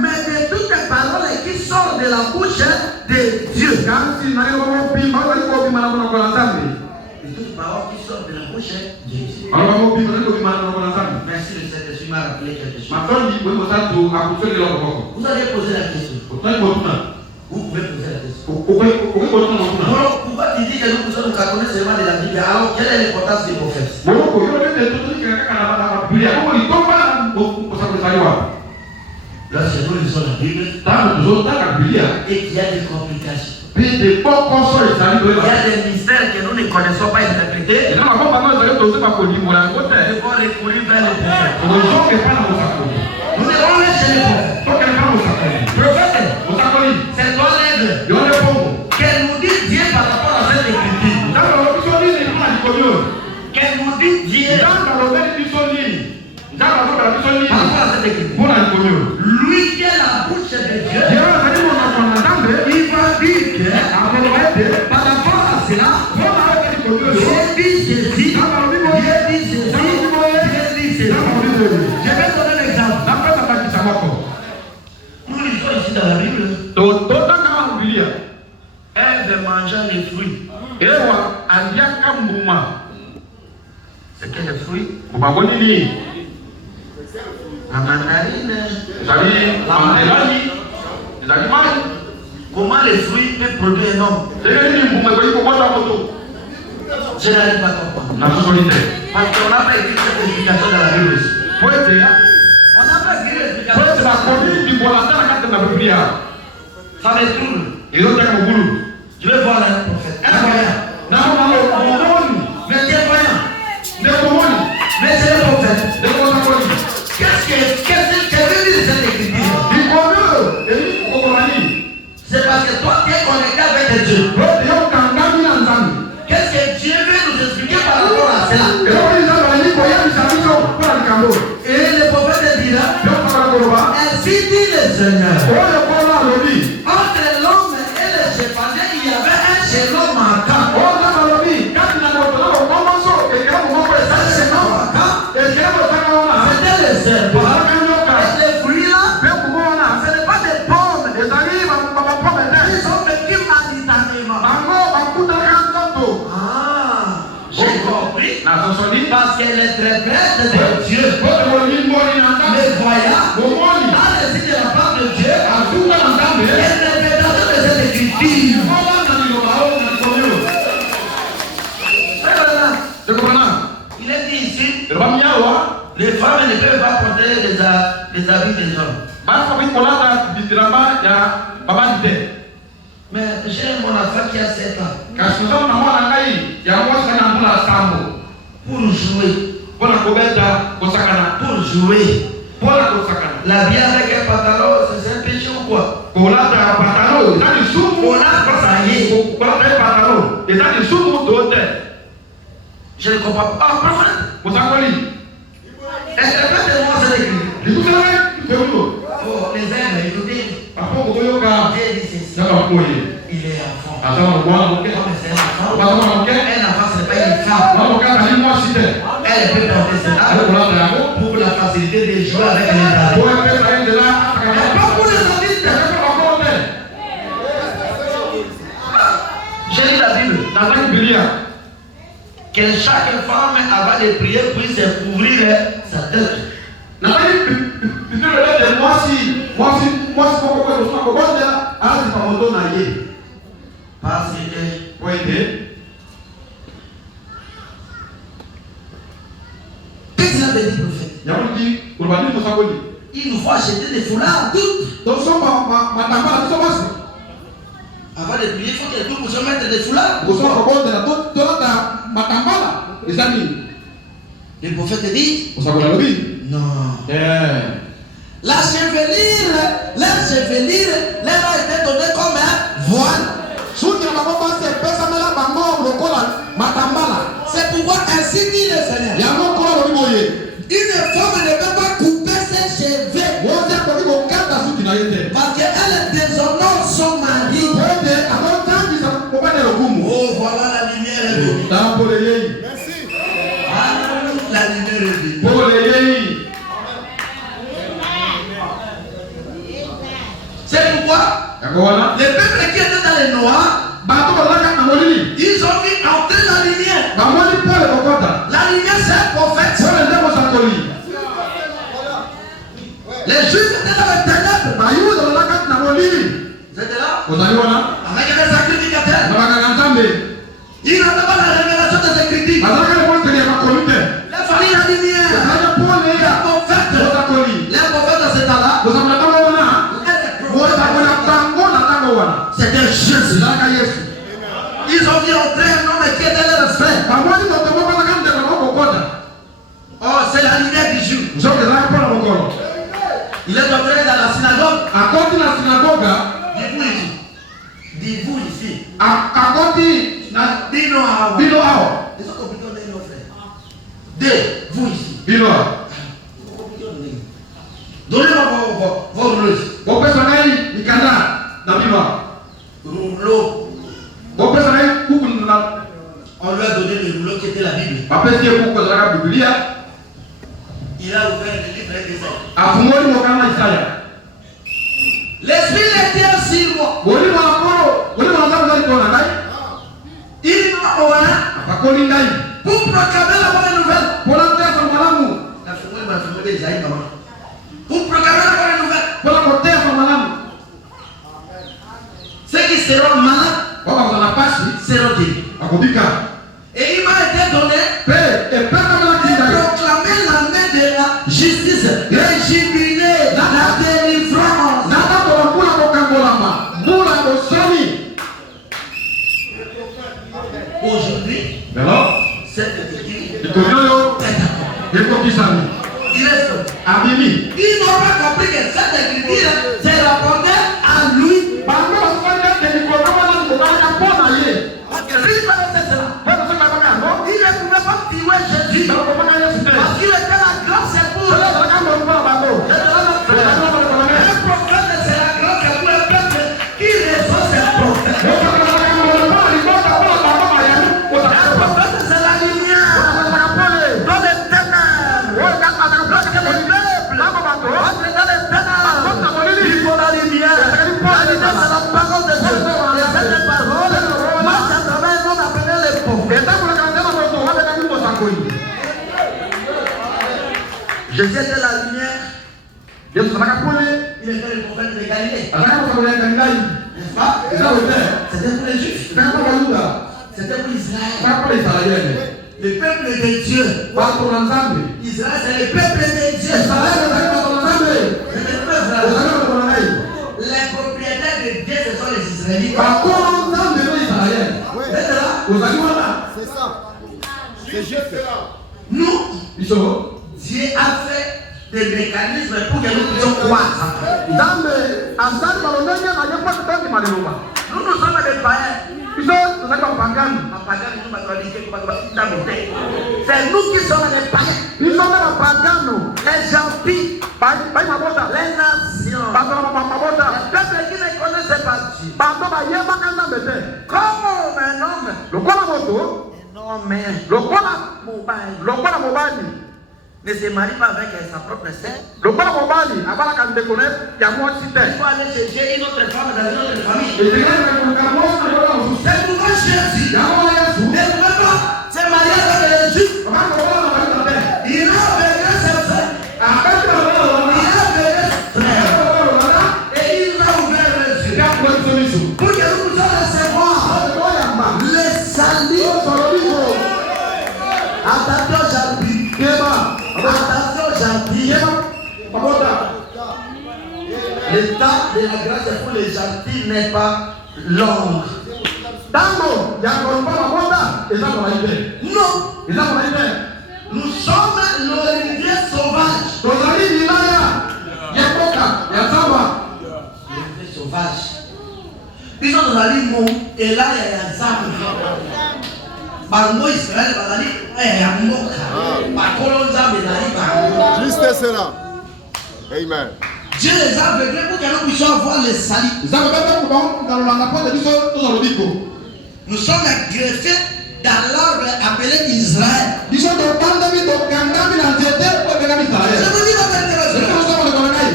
mais de toutes les paroles qui sortent de la bouche de Dieu. De toutes les paroles qui sortent de la bouche de Dieu. Merci, le Saint-Esprit m'a rappelé quelque chose. Vous allez poser la question. Vous pouvez poser la question. Pourquoi tu dis que nous connaissons seulement de la Bible? Alors, quelle est l'importance des prophètes? Lorsque nous lisons la Bible et qu'il y a des complications, il y a des mystères que nous ne connaissons pas interpréter, il faut recourir vers les prophètes. Nous devons aller chez les prophètes. Prophète, c'est toi l'aide. Qu'elle nous dise Dieu par rapport à cette écriture. Qu'elle nous dise Dieu par rapport à cette écriture. Lui qui est la bouche de Dieu, il va dire que par rapport à cela, Dieu dit ceci, Dieu dit ceci, Dieu dit ceci. Je vais donner l'exemple. Nous lisons ici dans la Bible. Ève mangeant les fruits. C'est quel fruit? La mandarine. Comment les fruits peuvent produire un homme? Je n'arrive pas à comprendre. Parce qu'on n'a pas écrit cette explication dans la Bible. On n'a pas écrit l'explication. Ça me tourne. Je vais voir un prophète. Un voyant. Mais quel voyant? Mais c'est le prophète. Qu'est-ce que veut dire cette écriture? C'est parce que toi tu es connecté avec Dieu. Qu'est-ce que Dieu veut nous expliquer par rapport à cela? Et le prophète dira, ainsi dit le Seigneur. Entre l'homme et le chépanier, il y avait un chaînon manquant. C'était le serpent. Et les fruits là, ce n'est pas des pommes. Ils sont petits magnétalement. J'ai compris. Parce qu'elle est très prête de Dieu. Le voyant, dans le site de la part de Dieu, l'interprétation de cette écriture. Il est dit ici, les femmes ne peuvent pas porter les habits des hommes. Mais j'ai mon enfant qui a 7 ans. Pour jouer. Pour jouer. L'habiller avec un pantalon, c'est un péché ou quoi? On a travaillé. Je ne comprends pas. Ah, prophète. Interprétez-moi cette écriture. Oh, les ailes, écoutez. Dieu dit ceci. Il est enfant. C'est un enfant. Un enfant, ce n'est pas une femme. Elle peut porter cela pour la facilité de jouer avec les amis. Mais pas pour les adultes. J'ai lu la Bible. Que chaque femme avant de prier puisse couvrir sa tête. Parce que qu'est-ce qu'il avait dit, prophète? Il nous faut acheter des foulards toutes. Avant de prier, il faut que tout puisse mettre des foulards. Le prophète dit non. La chevelure leur a été donnée comme un voile. C'est pourquoi ainsi dit le Seigneur. Une femme ne peut pas couper ses cheveux parce qu'elle déshonore son mari. Oh, voilà la lumière est venue. Merci. La lumière est venue. C'est pourquoi les peuples qui étaient dans les noirs, ils ont vu entrer la lumière. La lumière, c'est un prophète. Les Juifs étaient dans les ténèbres. Vous étiez là? Avec des sacrificateurs. Ils n'avaient pas la révélation des Écritures. Il a fallu la lumière. Les prophètes de cet temps-là, c'était Jésus. Ils ont vu entrer un homme qui était leur frère. Oh, c'est la lumière du jour. Il est entré dans la synagogue. Dis-vous ici. Dis-nous à vous ici. Donnez-moi vos rouleuses. Rouleau. On lui a donné le rouleau qui était la Bible. Il a ouvert le livre d'Ésaïe. L'esprit était sur moi. Il m'a envoyé pour proclamer la bonne nouvelle. Pour proclamer la bonne nouvelle. Ceux qui seront malades seront guéris. Et il m'a été donné de proclamer la main de la justice, régibiler la délivrance. Aujourd'hui, cette écriture il n'aura pas compris que cette écriture s'est rapportée à lui. Parce que lui, il ne pouvait pas tuer Jésus. Parce qu'il était la grande épouse. Un prophète, c'est la grande épouse. Un peuple qui reçoit ses prophètes. Un prophète, c'est la lumière. Dans les ténèbres. Entre dans les ténèbres. Il faut la lumière. La lumière, c'est la parole de Dieu. Et cette parole marche à travers un homme appelé les prophètes. Jésus était la lumière. Il était le prophète de Galilée. N'est-ce pas? C'était pour les Juifs. C'était pour Israël. Le peuple de Dieu. Israël, c'est le peuple de Dieu. Les propriétaires de Dieu, ce sont les Israélites. C'est ça. C'est juste là. Nous, Dieu a fait des mécanismes pour que nous puissions croire. Nous sommes des païens. C'est nous qui sommes les païens. Les gentils, les nations, les peuples qui ne connaissaient pas Dieu. Comme un homme ne se marie pas avec sa propre sœur. Il faut aller chercher une autre femme dans une autre famille. C'est pourquoi Jésus ne pouvait pas se marier avec les Juifs. Il a vécu ses frères. Et il a ouvert les yeux pour que nous puissions recevoir les saluts. Attention, Jean-Pierre. Attention, Jean-Pierre. Le temps de la grâce pour les gentils n'est pas long. Non. Nous sommes l'olivier sauvage. L'olivier sauvage. Ils sont dans la ligne et là il y a un zam. Israël, Juste cela. Amen. Dieu les a aveuglés pour que nous puissions avoir le salut. Nous sommes greffés dans l'arbre appelé Israël. Je vous dis la vérité.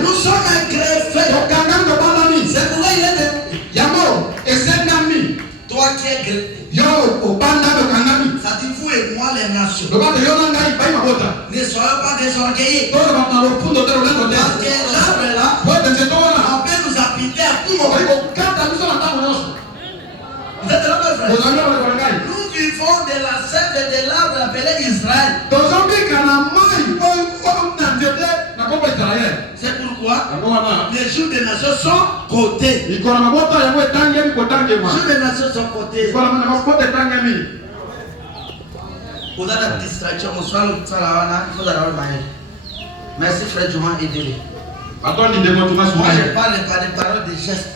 Nous sommes greffés. les nations. Ne soyons pas désorgueillés. Parce que l'arbre là, On peut nous appliquer à tout moment. Vous êtes là, mes frères? Nous vivons de la sève de l'arbre appelé Israël. C'est pourquoi les jours des nations sont cotés. Les jours des nations sont cotés. Vous avez la distraction, merci frère Juma et Délé. Moi je parle par des paroles de gestes.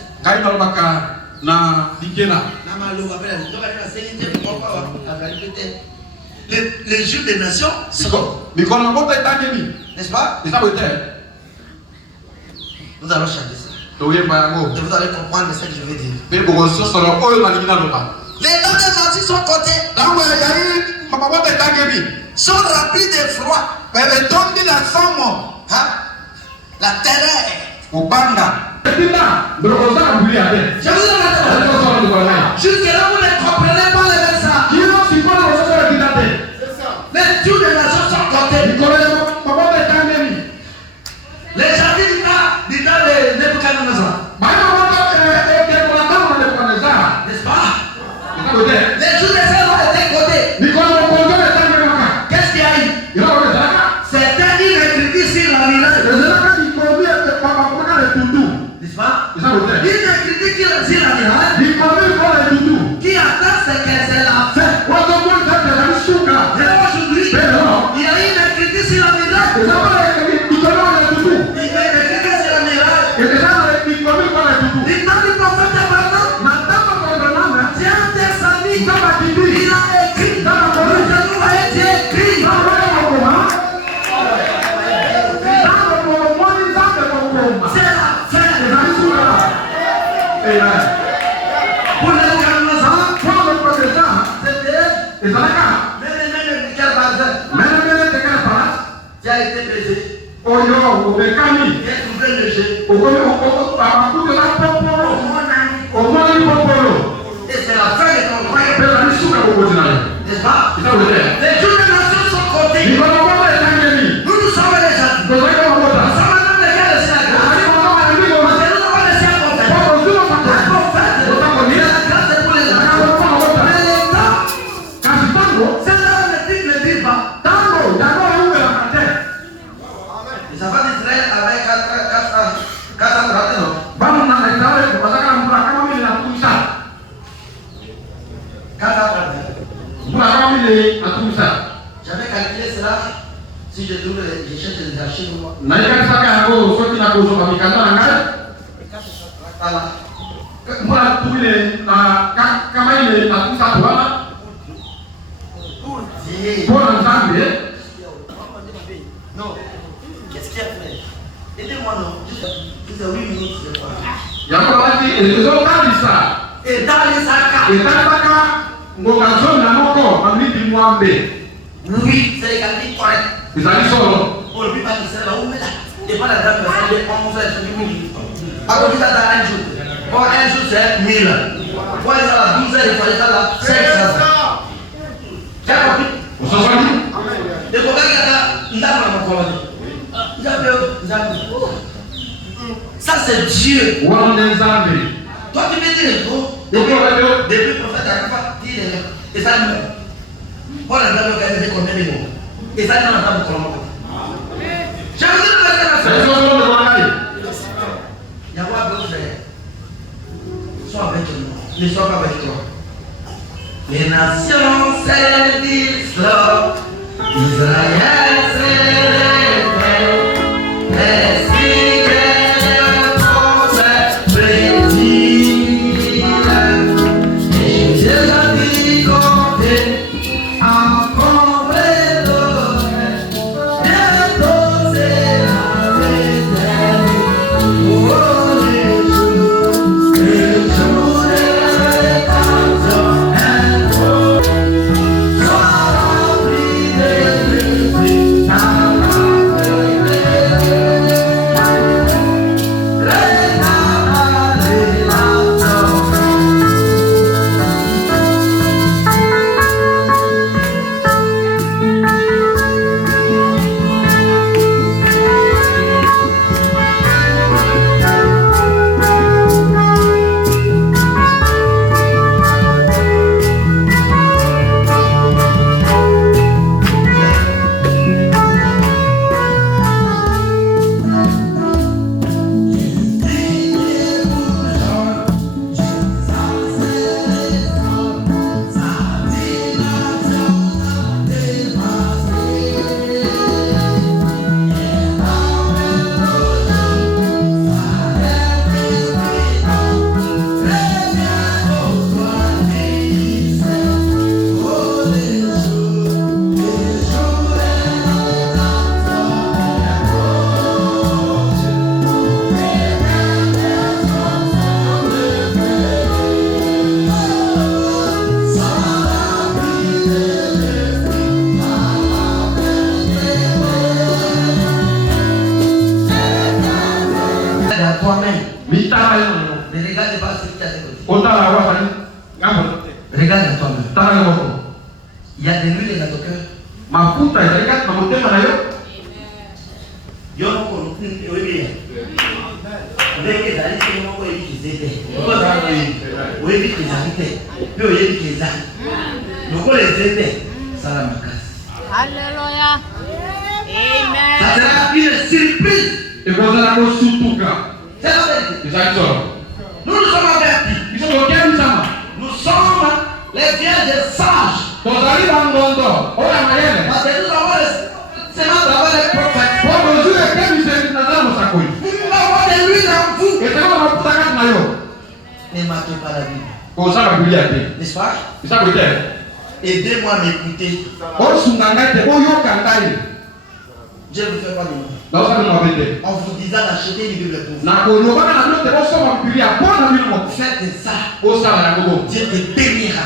Les jours des nations sont. N'est-ce pas? Nous allons changer ça. Et vous allez comprendre ce que je veux dire. Les noms des nations sont cotés. Sont remplis de froid. La terreur. Je vous jusque-là, vous ne comprenez pas les messages. Les jours des nations sont cotés. Les jardins du temps de Nebuchadnezzar. N'est-ce pas? Les jours des saints ont été cotés. Qu'est-ce qu'il y a eu? C'était une écriture sur la miracle. N'est-ce pas? Une écriture sur la miracle qui attend ce que c'est la fin. Et aujourd'hui, il y a une écriture sur la miracle. Il m'a dit prophète Abraham, tiens tes amis, il a écrit, le genou a été écrit. C'est la fin. Pour les Canadiens, c'était qui a été baisé. Qui a trouvé le jeu. Et c'est la fin de ton royaume. N'est-ce pas? Les jours des nations sont cotés. Nous sommes les gens. Nous sommes même les gars de Sénégal. Nous avons laissé un prophète. Il a la grâce pour les gens. Mais l'État, c'est là où le type ne vit pas. Les enfants d'Israël avaient 4 ans. J'avais calculé cela. Si je trouve, je cherche les archives. Voilà. Non. Qu'est-ce qu'il y a fait? Aidez-moi, non. Juste 8 minutes, je crois. Et dans les sacs. Oui, c'est les calculs corrects. Pour le but, c'est là où on est là. Et pas la dame, on fait 1000. Alors, il y a un jour. Pour un jour, c'est 1000. Pour aller à la 12 heures, il faut aller à la 500. Tu as compris? Et pour gagner là, il a vraiment commandé. Ça, c'est Dieu. Toi, tu peux dire tout. Depuis le prophète Akaba, dit et ça nous. Paul a organisé combien de mots? Et ça nous a pas de comment. J'ai envie de faire la fête. Il y a quoi d'autre frère? Sois avec nous. Ne sois pas avec toi. Les nations servent Israël servent. Ne regarde pas ce qui est à tes côtés. Regarde à toi-même. Il y a de l'huile dans ton cœur. Alléluia. Amen. Ça sera une surprise. C'est la vérité. Nous nous sommes avertis. Nous sommes les vierges sages. Parce que nous avons c'est notre travail des prophètes. Nous avons de l'huile en vous. Ne manquez pas la Bible. N'est-ce pas? Aidez-moi à m'écouter. Je vous fais pas de mal. En vous disant d'acheter une Bible pour vous. Faites ça. Dieu te bénira.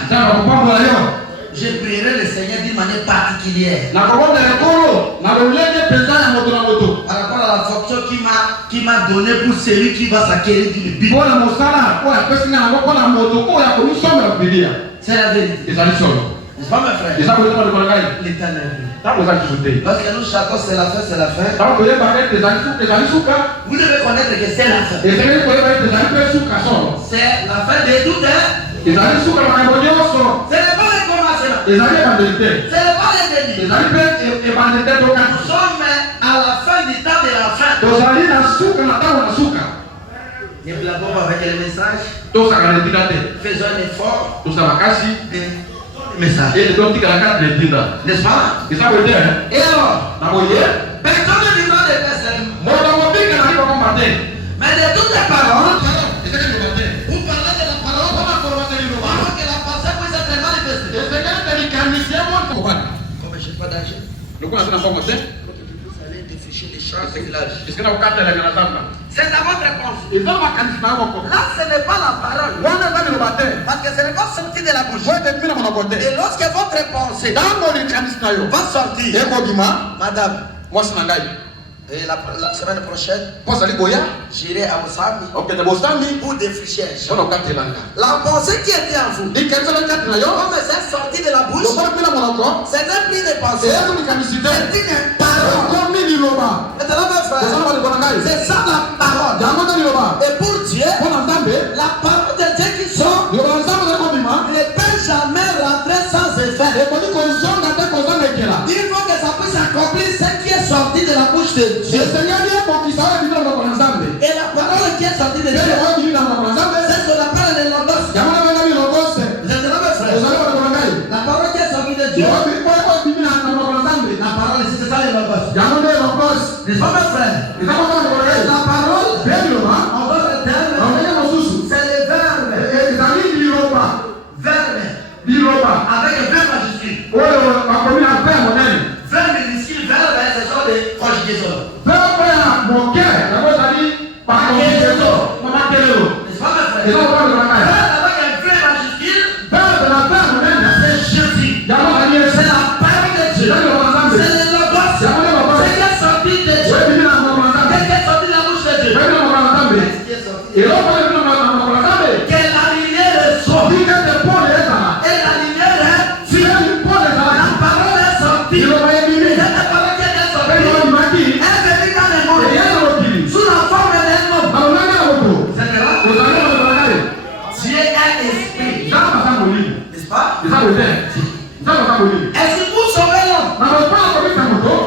Je prierai le Seigneur d'une manière particulière. Par rapport à la fonction qui m'a donné pour celui qui va s'acquérir d'une Bible. C'est la vérité. N'est-ce pas, mes frères? L'éternel. Parce que nous chacun c'est la fin, c'est la fin. Vous devez connaître que c'est la fin. C'est la fin de tout. Ce n'est pas le commencement. Ce n'est pas le début. Nous sommes à la fin du temps de la fin. Ne blaguons pas avec le message. Faisons un effort. Message. N'est-ce pas? Et alors, personne ne vivra de personne. Mais de toutes les paroles, vous parlez de la parole, avant que la pensée puisse être manifestée. Comme je n'ai pas d'argent, vous allez déficher les champs de village. C'est à votre réponse. Là, ce n'est pas la parole. Parce que ce n'est pas sorti de la bouche. Et lorsque votre pensée va sortir, madame, et la semaine prochaine, j'irai à Mosami pour défricher. La pensée qui était en vous, comme c'est sorti de la bouche, c'est un pli de pensée. C'est une parole. Maintenant, mes frères, c'est ça la parole. Et pour Dieu, la parole de Dieu qui sort ne peut jamais rentrer sans effet. Il faut que ça puisse accomplir ce qui est sorti de la bouche de Dieu. Et la parole qui est sortie de Dieu, c'est ce qu'on appelle le logos. Vous êtes là, mes frères? La parole qui est sortie de Dieu, la parole ici, c'est ça le logos. N'est-ce pas, mes frères? La parole, en d'autres termes, c'est le verbe. Verbe. Avec un verbe majuscule. Verbe minuscule, verbe, c'est ça de conjugaison. N'est-ce pas, mes frères? Avec un verbe majuscule, c'est Jésus. C'est la parole de Dieu. C'est le logos. C'est qui est sorti de Dieu. C'est qui est sorti de la bouche de Dieu. C'est qui est sorti. Que la lumière est sortie. Et la lumière est fille. La parole est sortie. Cette parole qui est sortie est venue dans le monde sous la forme d'un homme. C'est là. Dieu est esprit. N'est-ce pas? Est-ce que pour sauver l'homme,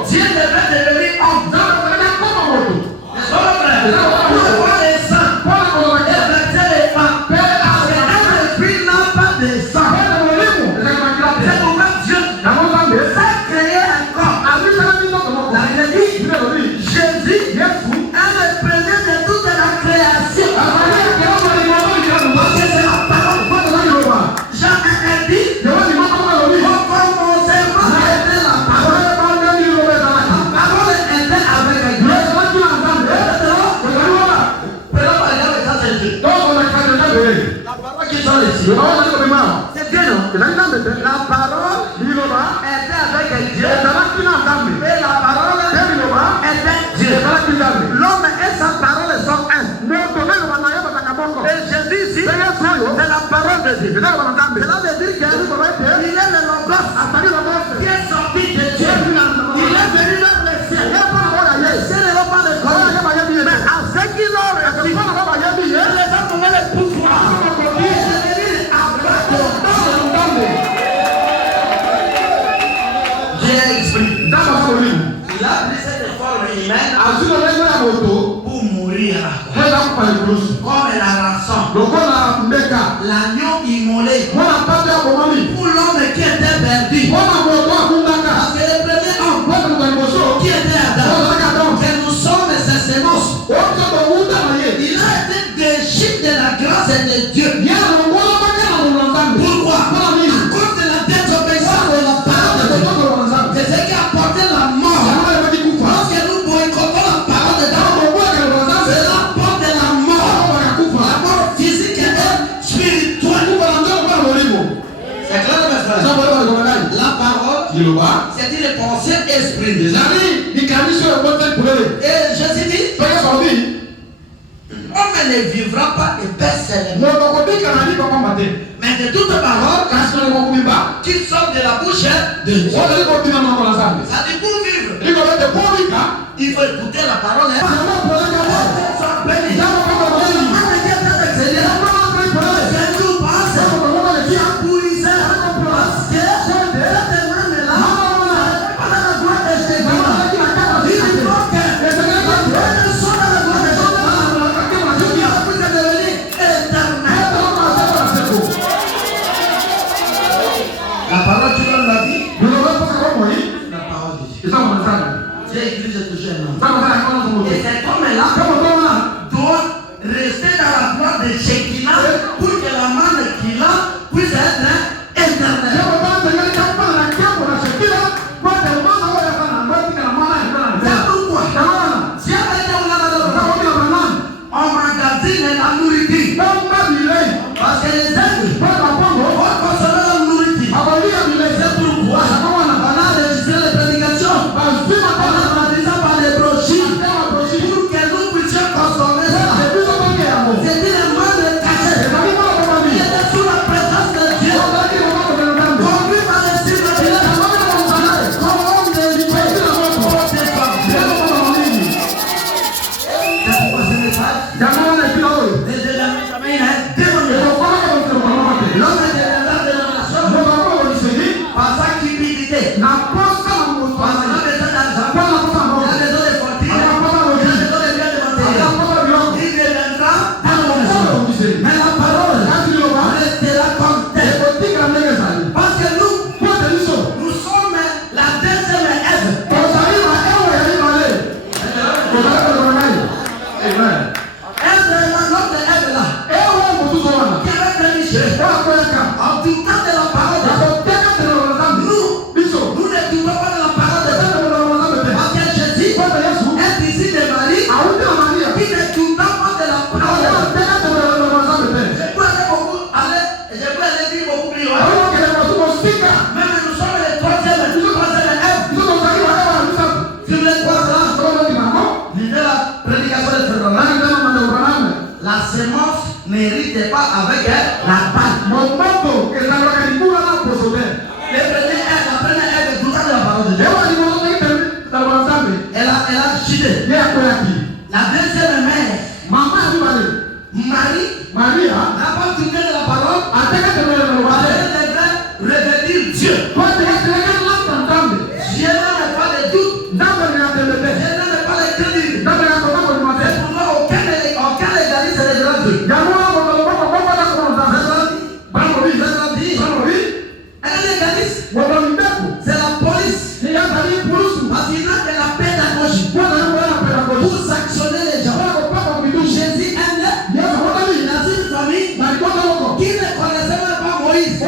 Dieu devait devenir homme? N'est-ce pas, frère? Pour avoir des sangs et verser les femmes. Parce qu'un esprit n'a pas de sang. C'est pourquoi Dieu s'est créé un corps. La Bible dit, Jésus est le premier de toute la création. Parce que c'est la parole. Jean 1 dit, au commencement était la parole. La parole était avec Dieu. La parole qui sort ici, c'est Dieu, non? La parole était avec Dieu. Et la parole était Dieu. L'homme et sa parole sont un. parole de Dieu. Cela veut dire qu'il est le logos qui est sorti de Dieu. Il est venu dans le ciel. Le ciel n'est pas de corps. Mais à ce qu'il a reçu, il les a donné le pouvoir. J'ai expliqué. Il a pris cette forme humaine pour mourir à la croix. Comme la rançon. L'agneau immolé. Pour l'homme qui était perdu. Parce que le premier homme qui était Adam, que nous sommes ses semences. Il a été déchet de la grâce de Dieu. Pourquoi? À cause de la désobéissance de la parole de Dieu. C'est ce qui a apporté la mort. Lorsque nous boycottons la parole de Dieu, cela apporte la mort. La mort physique et spirituelle. C'est clair, mes frères. La parole, c'est une pensée esprit. Et Jésus dit, homme ne vivra pas de paix seulement, mais de toute parole qui sort de la bouche de Dieu. Ça dit pour vivre, il faut écouter la parole. La parole, tu l'as dit. La parole de Dieu. J'ai écrit, j'ai touché un homme. Et cet homme-là doit rester dans la gloire de Shekinah pour que la main qu'il a puisse être éternelle. C'est pourquoi si on emmagasine la nourriture, parce que les êtres vont consommer la nourriture. C'est pourquoi on a enregistré les prédications. On a traduit ça par les brochures pour que nous puissions consommer ça. C'était le monde caché. Il était sous la présence de Dieu. Conduit par l'esprit de Dieu. Comme homme de liberté. C'est pourquoi ce message. L'homme est de la dénomination par sa cupidité. Parce qu'il a besoin d'argent, il a besoin de fortune, il a besoin de biens de matériel. Il deviendra dénomination. Mais la parole restera comme telle. Parce que nous sommes la deuxième Ève. Notre Ève là, qui avait prémiché, en tout temps de la parole de Dieu, nous ne doutons pas de la parole de Dieu. Parce que Jésus est ici de Marie, qui ne doute pas de la parole de Dieu. Je peux aller dire beaucoup plus loin. Même nous sommes les troisième Ève. Sur les trois là, lisez la prédication de ce moment. La semence n'hérite pas avec la balle. La première Ève douta de la parole de Dieu. Elle a chuté. La deuxième mère, Marie, n'a pas douté de la parole. Elle devait revêtir Dieu. Dieu n'a pas de doute. Dieu n'a pas de crédit. C'est pourquoi aucun légaliste ne dira Dieu. Un légaliste, c'est la police. Parce qu'il a de la pédagogie pour sanctionner les gens. Jésus est né dans une famille qui ne connaissait même pas Moïse. Dans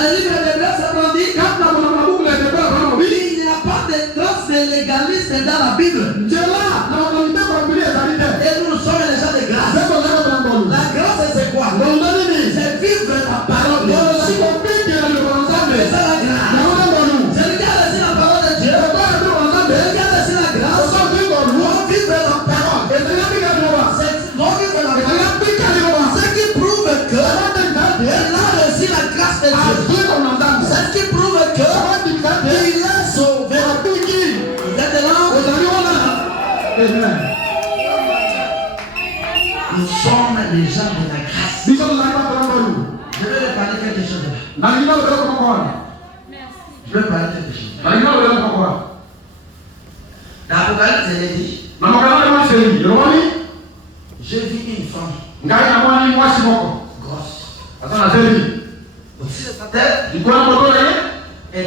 le livre de Hébreux, ça dit il n'y a pas de grâce de légaliste dans la Bible. Et nous sommes les gens de grâce. La grâce, c'est quoi? C'est vivre la parole de Dieu. C'est la grâce. Celui qui a laissé la parole de Dieu, celui qui a laissé la grâce, doit vivre la parole. Doit vivre la parole. Ce qui prouve que Nous sommes les gens de la grâce. Je vais leur parler quelque chose là. Je vais parler quelque chose. Dans l'Apocalypse, il est dit, j'ai vu une femme grosse. Au-dessus de sa tête était le soleil. Et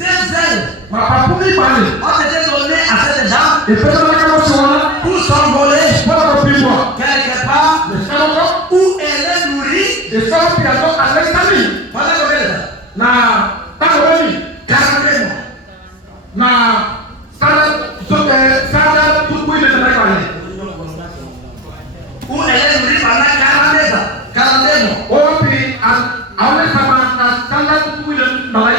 des ailes ont été données à cette dame pour s'envoler quelque part où elle est nourrie. Pendant combien de temps? 40 mois. Où elle est nourrie pendant 42 mois.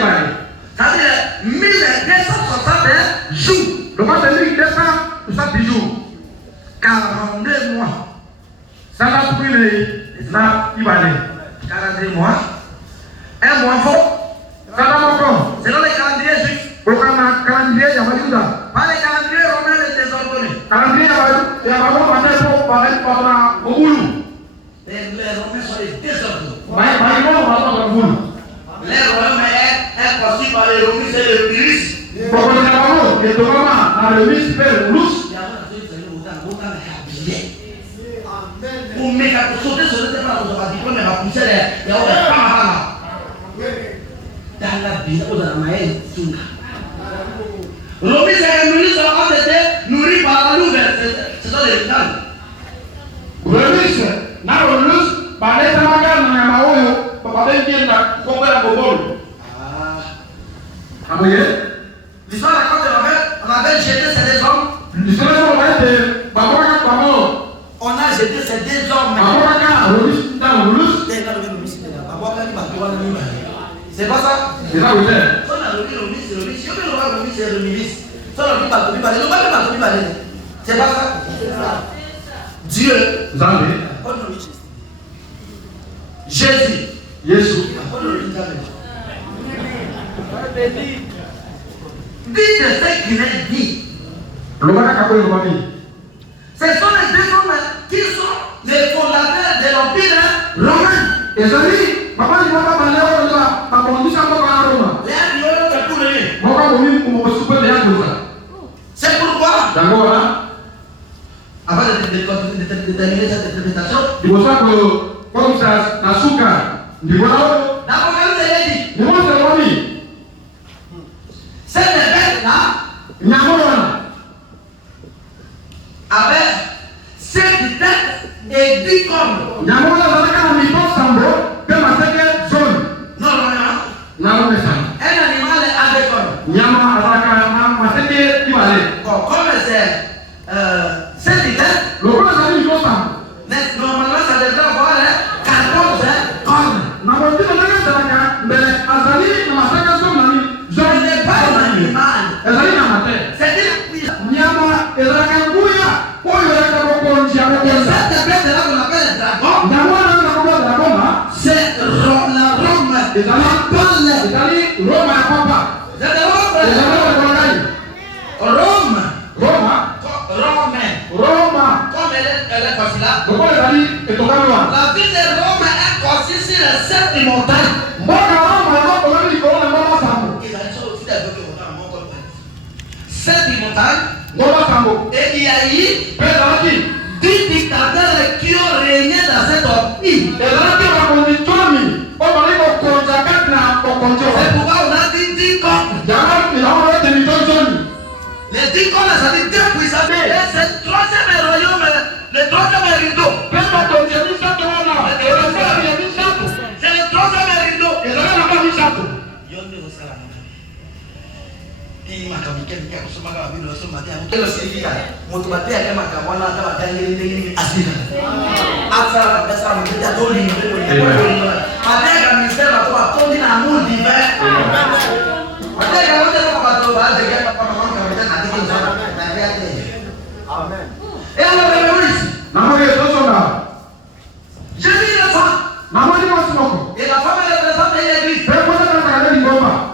C'est-à-dire 1260 jours. 42 mois. 42 mois. Un mois faux. Selon les calendriers juifs. Par les calendriers romains les désordonnés. Les Romains sont les désordonnés. Les Romains est conçu par les Romains, c'est le virus. Pour sauter sur le terrain, on va diplôme, on va pousser les dans la vie, on a la maille. Romains, c'est les ministres ont été nourris par la nouvelle. C'est ça les gens. L'histoire raconte on avait jeté ces deux hommes. On a jeté ces deux hommes. C'est pas ça? C'est ça, oui. C'est pas ça? Dieu. Jésus. Dites ce qu'il est dit. Ce sont les deux hommes qui sont les fondateurs de l'empire romain. C'est pourquoi, avant de terminer cette interprétation, l'Apocalypse est dit, cette bête-là avait 7 têtes et 10 cornes. Un animal a des cornes. Bon, comme c'est 7 têtes, normalement ça devrait avoir 14 cornes. Ce n'est pas un animal. C'est une puissance. Et cette bête-là qu'on appelle le dragon, c'est la Rome. Comme elle est facile là. La ville de Rome est construite sur les 7 montagnes. Ils allaient sur aussi des montagnes. 7 montagnes. Et il y a eu 10 dictateurs qui ont régné dans cette île. C'est pourquoi on a dit 10 cornes. Les 10 cornes, ça dit 2 puissances. Et c'est le 3e royaume, le 3e rideau. C'est le 3e rideau. Et alors, j'ai vu la femme. Et la femme est représentée l'église.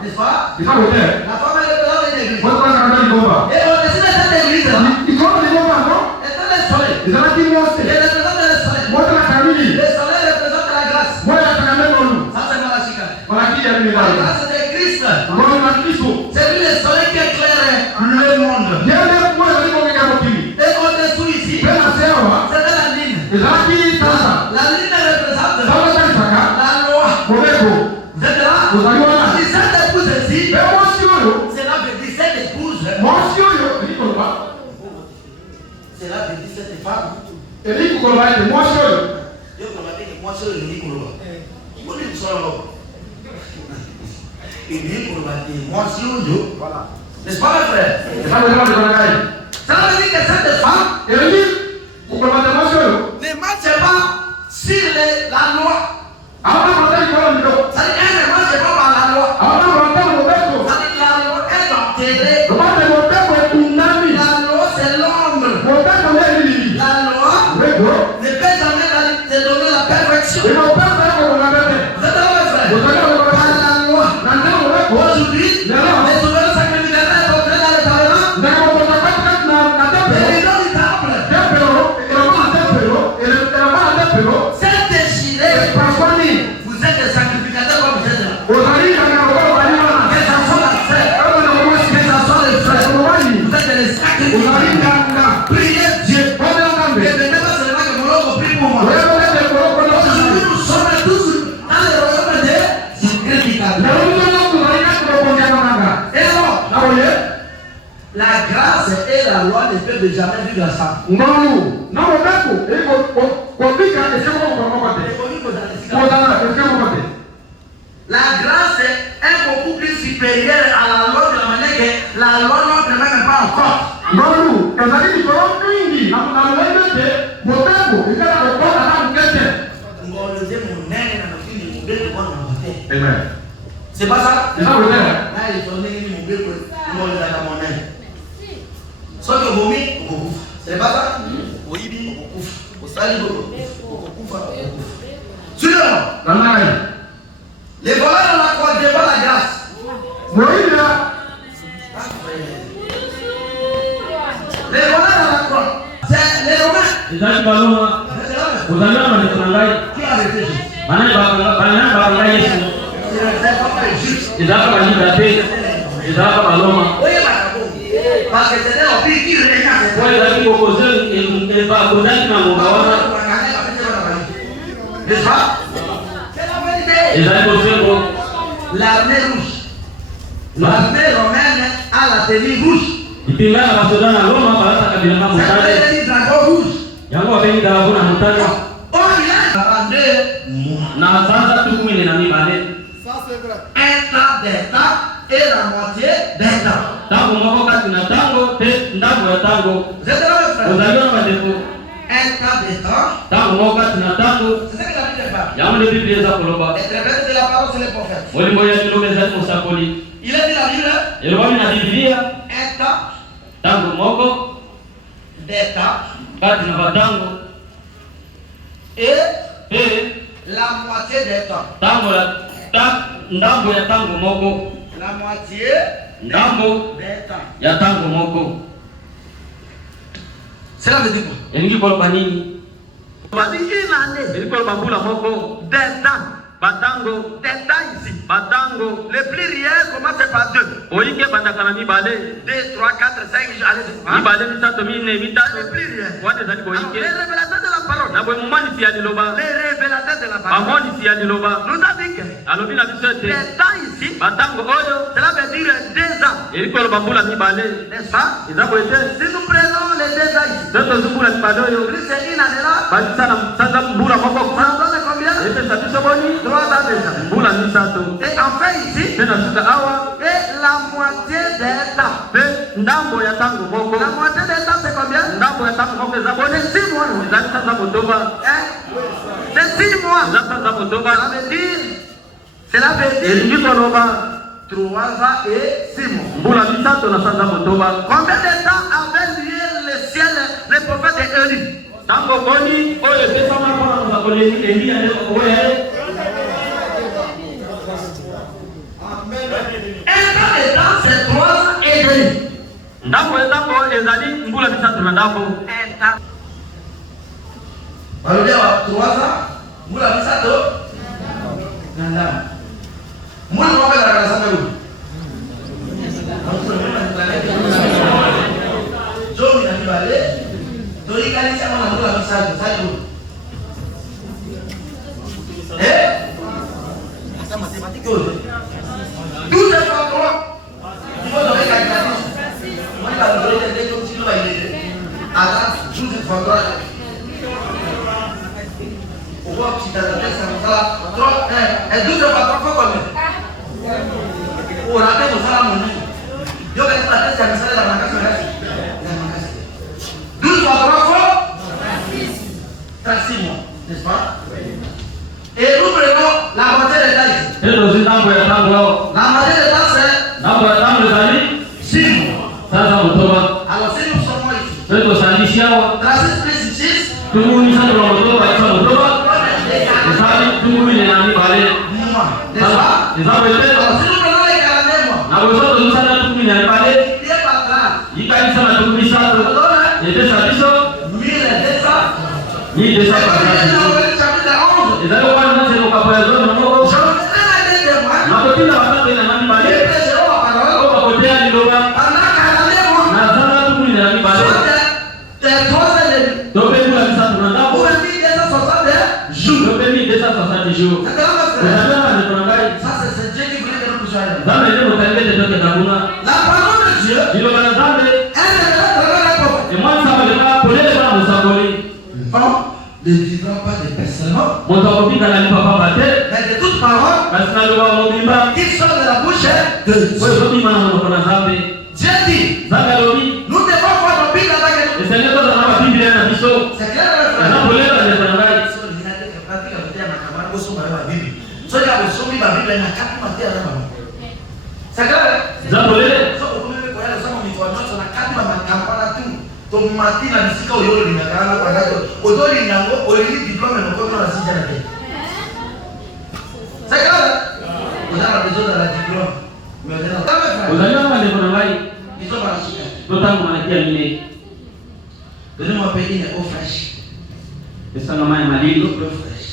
n'est-ce pas? Il faut le faire. La femme est représentante d'une église. Moi, je pense que c'est combat. Et on décide de cette église-là. Il faut le combat, non? Et dans le soleil. Ils ont dit moi, Et c'est. représente le soleil. Moi, c'est la famille. Le soleil représente la grâce. Moi, c'est la même chose. Ça, c'est Malachika. Voilà qui est le La médaille. grâce de Christ. Moi, je suis Christ. C'est lui le soleil qui éclaire le monde. Bien, moi, je suis mon gars, mon fils. Et en dessous ici, Ben, la sœur, c'est la ligne. ils ont dit ça. La ligne représente Ça va être ça, hein? la loi. Mon époux. Vous êtes là? Vous allez voir. Si cette épouse ici, Ben, moi, je suis là. cela veut dire cette épouse. Moi, je suis là. Il faut le voir. Cela veut dire cette femme. Et lui, pour le voir, moi, je suis là. Dieu qu'on a dit que moi seul, il dit qu'on le voit. Il faut dire que ça là. Il dit qu'on le voit. Moi seul, voilà. N'est-ce pas, mes frères? C'est ça, le droit de la gagne. Ça veut dire que cette femme Et lui, pour le voir, moi, je suis là. ne marche pas sur la loi. Avant de monter, il faut le dire. Ça veut dire qu'elle ne marche pas par la loi. Avant de monter, on va faire. Ça veut dire que la loi est enterrée. Le monde de monter, on est une amie. La loi, c'est l'ombre. Monter, on est une. La loi Oui, bro. ne peut jamais te donner la perfection. Et mon père, c'est qu'on a fait. Vous êtes là, mes frères? Vous allez voir. Par la loi. Maintenant, on va voir. Aujourd'hui, les souverains sacrificateurs sont entrés dans le tabernacle. Nous allons voir ça comme ça, na temple. Et ils ont du temple. Temple, et le monde temple, et le monde temple. C'est déchiré. François dit, Vous êtes des sacrificateurs comme vous êtes là. aux amis, on a encore aux amis, on a. Que ça soit la frère, que ça soit les frères. Vous êtes des sacrificateurs. Priez Dieu. Et venez pas seulement que mon homme prie pour moi. Aujourd'hui, nous sommes tous dans le royaume des sacrificateurs. Et alors, la grâce et la loi ne peuvent jamais vivre ensemble. La grâce est beaucoup plus supérieure à la loi de la manière que la loi ne permet même pas encore. Amen. C'est pas ça? C'est ça, le frère. Là, ils sont nés, mon bébé, ils vont les aller à mon aile. Soit que vomi, on couvre. C'est pas ça? Oui, on couvre. Au salut, on couvre. Suivant. Les voleurs on a quoi devant la grâce. Les voleurs on a quoi? C'est les Romains. Qui a arrêté Jésus? Ils ont pas liberté. Ils ont pas l'homme. Oui, parce que c'était leur pays qui renaissait. Oui, ils ont posé et pas posé dans mon bas. N'est-ce pas? C'est la vérité. Ils ont posé pour L'armée rouge. L'armée romaine a la tenue rouge. et puis là, la personne dans l'homme a pas la cabine à C'est montagne. la tenue dragon rouge. Yango a venu dans la montagne. Oh, il a 42 mois. Na sasa tu kumene na mibale. Ça c'est vrai. Un quart d'état et la moitié d'état. Tango moko kati na tango te ndambo ya tango. Vous êtes là, mes frères? Ozaliwa na defo. Un quart d'état. Tango moko kati na tango. C'est ça que la Bible parle. Yango le Bible eza koloba. Les traités de la parole, c'est les prophètes. Molimo ya lilobe za musakoli. Il a dit la Bible, Eloba na Biblia. un quart Tango moko d'état kati na batango. et la moitié d'état. Tango ndambo ya tango moko. La moitié Ndambo d'état. ya tango moko. Cela veut dire quoi? Elingi koloba nini? Ça veut dire une année Elingi koloba mbula moko. d'état. Batango. D'état ici. Batango. Le pluriel commence par 2. Oike bandaka na mibale. 2, 3, 4, 5, allez. Mibale mitatu mine mitatu. Le pluriel. Wane zali Alors, boike. les révélateurs de la parole. Na boy mumani si ya liloba. Les révélateurs de la parole. Amoni si ya liloba. Nous avons dit que Alobi na biso ete. d'état ici, Batango oyo. cela veut dire 2 ans. Elingi koloba mbula mibale. N'est-ce pas? Eza boite. Si nous prenons les 2 ans ici, Toto zubula mibale oyo. plus c'est une année là, Basisa na sasa mbula moko ça kuna. donne combien? Epesa biso boni. 3 ans déjà. Mbula mitatu. Et enfin ici, Tena suka awa. et la moitié d'état. Pe ndambo ya tango moko. La moitié d'état c'est combien? Ndambo ya tango moko eza boni. C'est 6 mois. Ezali sasa motoba. Hein? C'est 6 mois. Eza sasa motoba. Cela veut dire Elingi koloba 3 ans et 6 mois. mbula mitatu na sasa motoba. Combien de temps avait lié le ciel, le prophète Élie? Tango boni oyo epesama mpona mosakoli Eliya oyo Amen. Ndako ezali mbula bisatu na ndako. Balodia wa 3 ans, mbula bisatu na ndako. Mbula kwa kwa la sana huko. Jomi na bibale. Dori kanisa mwana mbula bisatu, sasa. Ça mathématique. 12 fois 3. Il faut donner la calculatrice. Moi, il va me donner des comme si nous va y aller. Attends, 12 fois 3. Au revoir, petit adresse, ça me fera 3. Et 12 fois 3 fois combien? On a fait pour ça mon nom. Je vais faire la tête, ça me sert dans ma casse. 12 fois 3 fois 36 mois, n'est-ce pas? Et nous prenons la moitié des tailles. Et nous aussi dans le temps. La moitié des tailles, c'est Dans le temps les amis. 6 mois. Ça moto. Alors si nous sommes ici, C'est au saliciao. 36 plus 6, Tout le monde ça dans moto, ça moto. Et ça tout le monde est ami parler. n'est-ce pas? Les amis Alors si nous prenons les 42 mois, na wewe ndio sana tout le monde est parler. il est pas grave. Ikali sana tout le monde. Et des saliso. 1200. Ni des C'est ça. comme si nous avons le chapitre 11. Et là on va nous capoeira Je no. vous ai dit moi. Na kotina wakati na nani Il parler. est zéro à parole. Kwa kotea ni loba. Pendant 42 mois, Na sana tout le monde est ami parler. tes 3 ans de vie. Donc nous la ça dans ndako. Pour 1260 jours. Donc 1260 jours. C'est comment ça? Unajua Ça, c'est Dieu qui voulait que nous puissions aller. Zambe ndio mtaeleza ndio kabuna. La parole de Dieu, Ndio bana zambe. elle ne va pas travailler. Et moi ça va le pas polele bana musaboli. On ne vivra pas de personnes, Moto kupita na papa bate. mais de toute parole Basi na lugha mobimba. qui sort de la bouche de Dieu. Wewe sio mimi na mwana zambe. Dieu dit, Zambe lobi. nous devons voir nos Bibles avec nous. Et c'est là dans la Bible na biso. C'est clair, le Na frère. polele na ngai. C'est clair. Za polele. tomatina bisika oyo olingaka kwangato ozolinga yango olingi diplome nokomi na sija na te c'est clair on a besoin de la diplôme mais on a pas besoin Uzaliwa na ndio ngai. ils sont pas chika Totangu manakia nini? donnez-moi payer une eau fraîche Esa ngama ya malilo. l'eau fraîche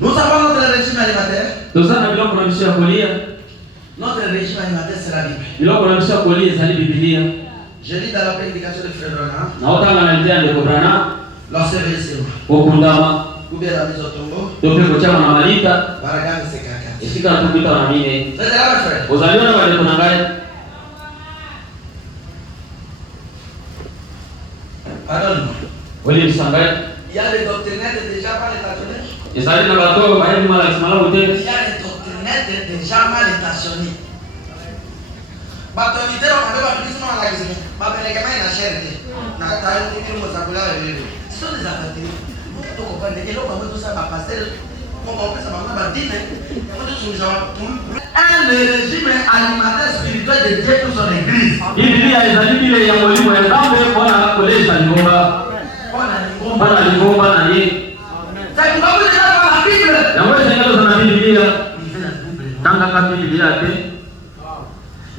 nous avons notre régime alimentaire. Tozana biloko na biso ya kolia. Notre régime alimentaire, c'est la Bible. Biloko na biso ya kolia ezali Biblia. Je lis dans la prédication de Frère Branham, Na otanga na njia ndeko Brana. lorsque versé Okundama. ou bien la mise au tombeau, Tope kochama na malita. Baragane c'est caca. Esika na tupita na mine. C'est là, mon frère. Uzaliwa na ndeko na ngai. Pardonne-moi. Wali bisangai. Il y a des doctrinaires déjà mal intentionnés. Ezali na bato bayebi mala simala Il bote. y a des doctrinaires déjà mal intentionnés. Batonité, on va pas plus mal à la cuisine. Ma belle gamin, la chair. Na taille, on dit que nous avons la vérité. Ce sont des avatars. Vous comprenez? Et là, on va tout ça, ma pastel. On va faire ça, ma maman, dit, on dit que nous avons un régime alimentaire spirituel de Dieu pour son église. Biblia ezali bile ya mwalimu ya zambe mpona koleza lingomba. Mpona lingomba na ye. C'est pourquoi vous êtes dans la Bible. Yango ezengelo za na Biblia. Tangaka Biblia te.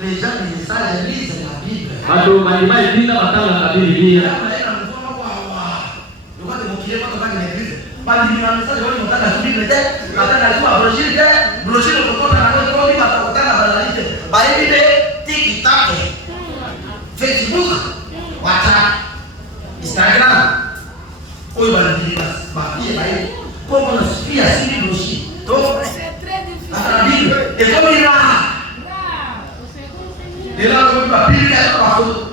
Les gens qui savent lisent la Bible. Bato balima elinga batangaka Biblia. Facebook, WhatsApp, Instagram, oyo balabila bapiye baye koko na spia sili doshi to la Bible et comme il a et là on va Bible et pas photo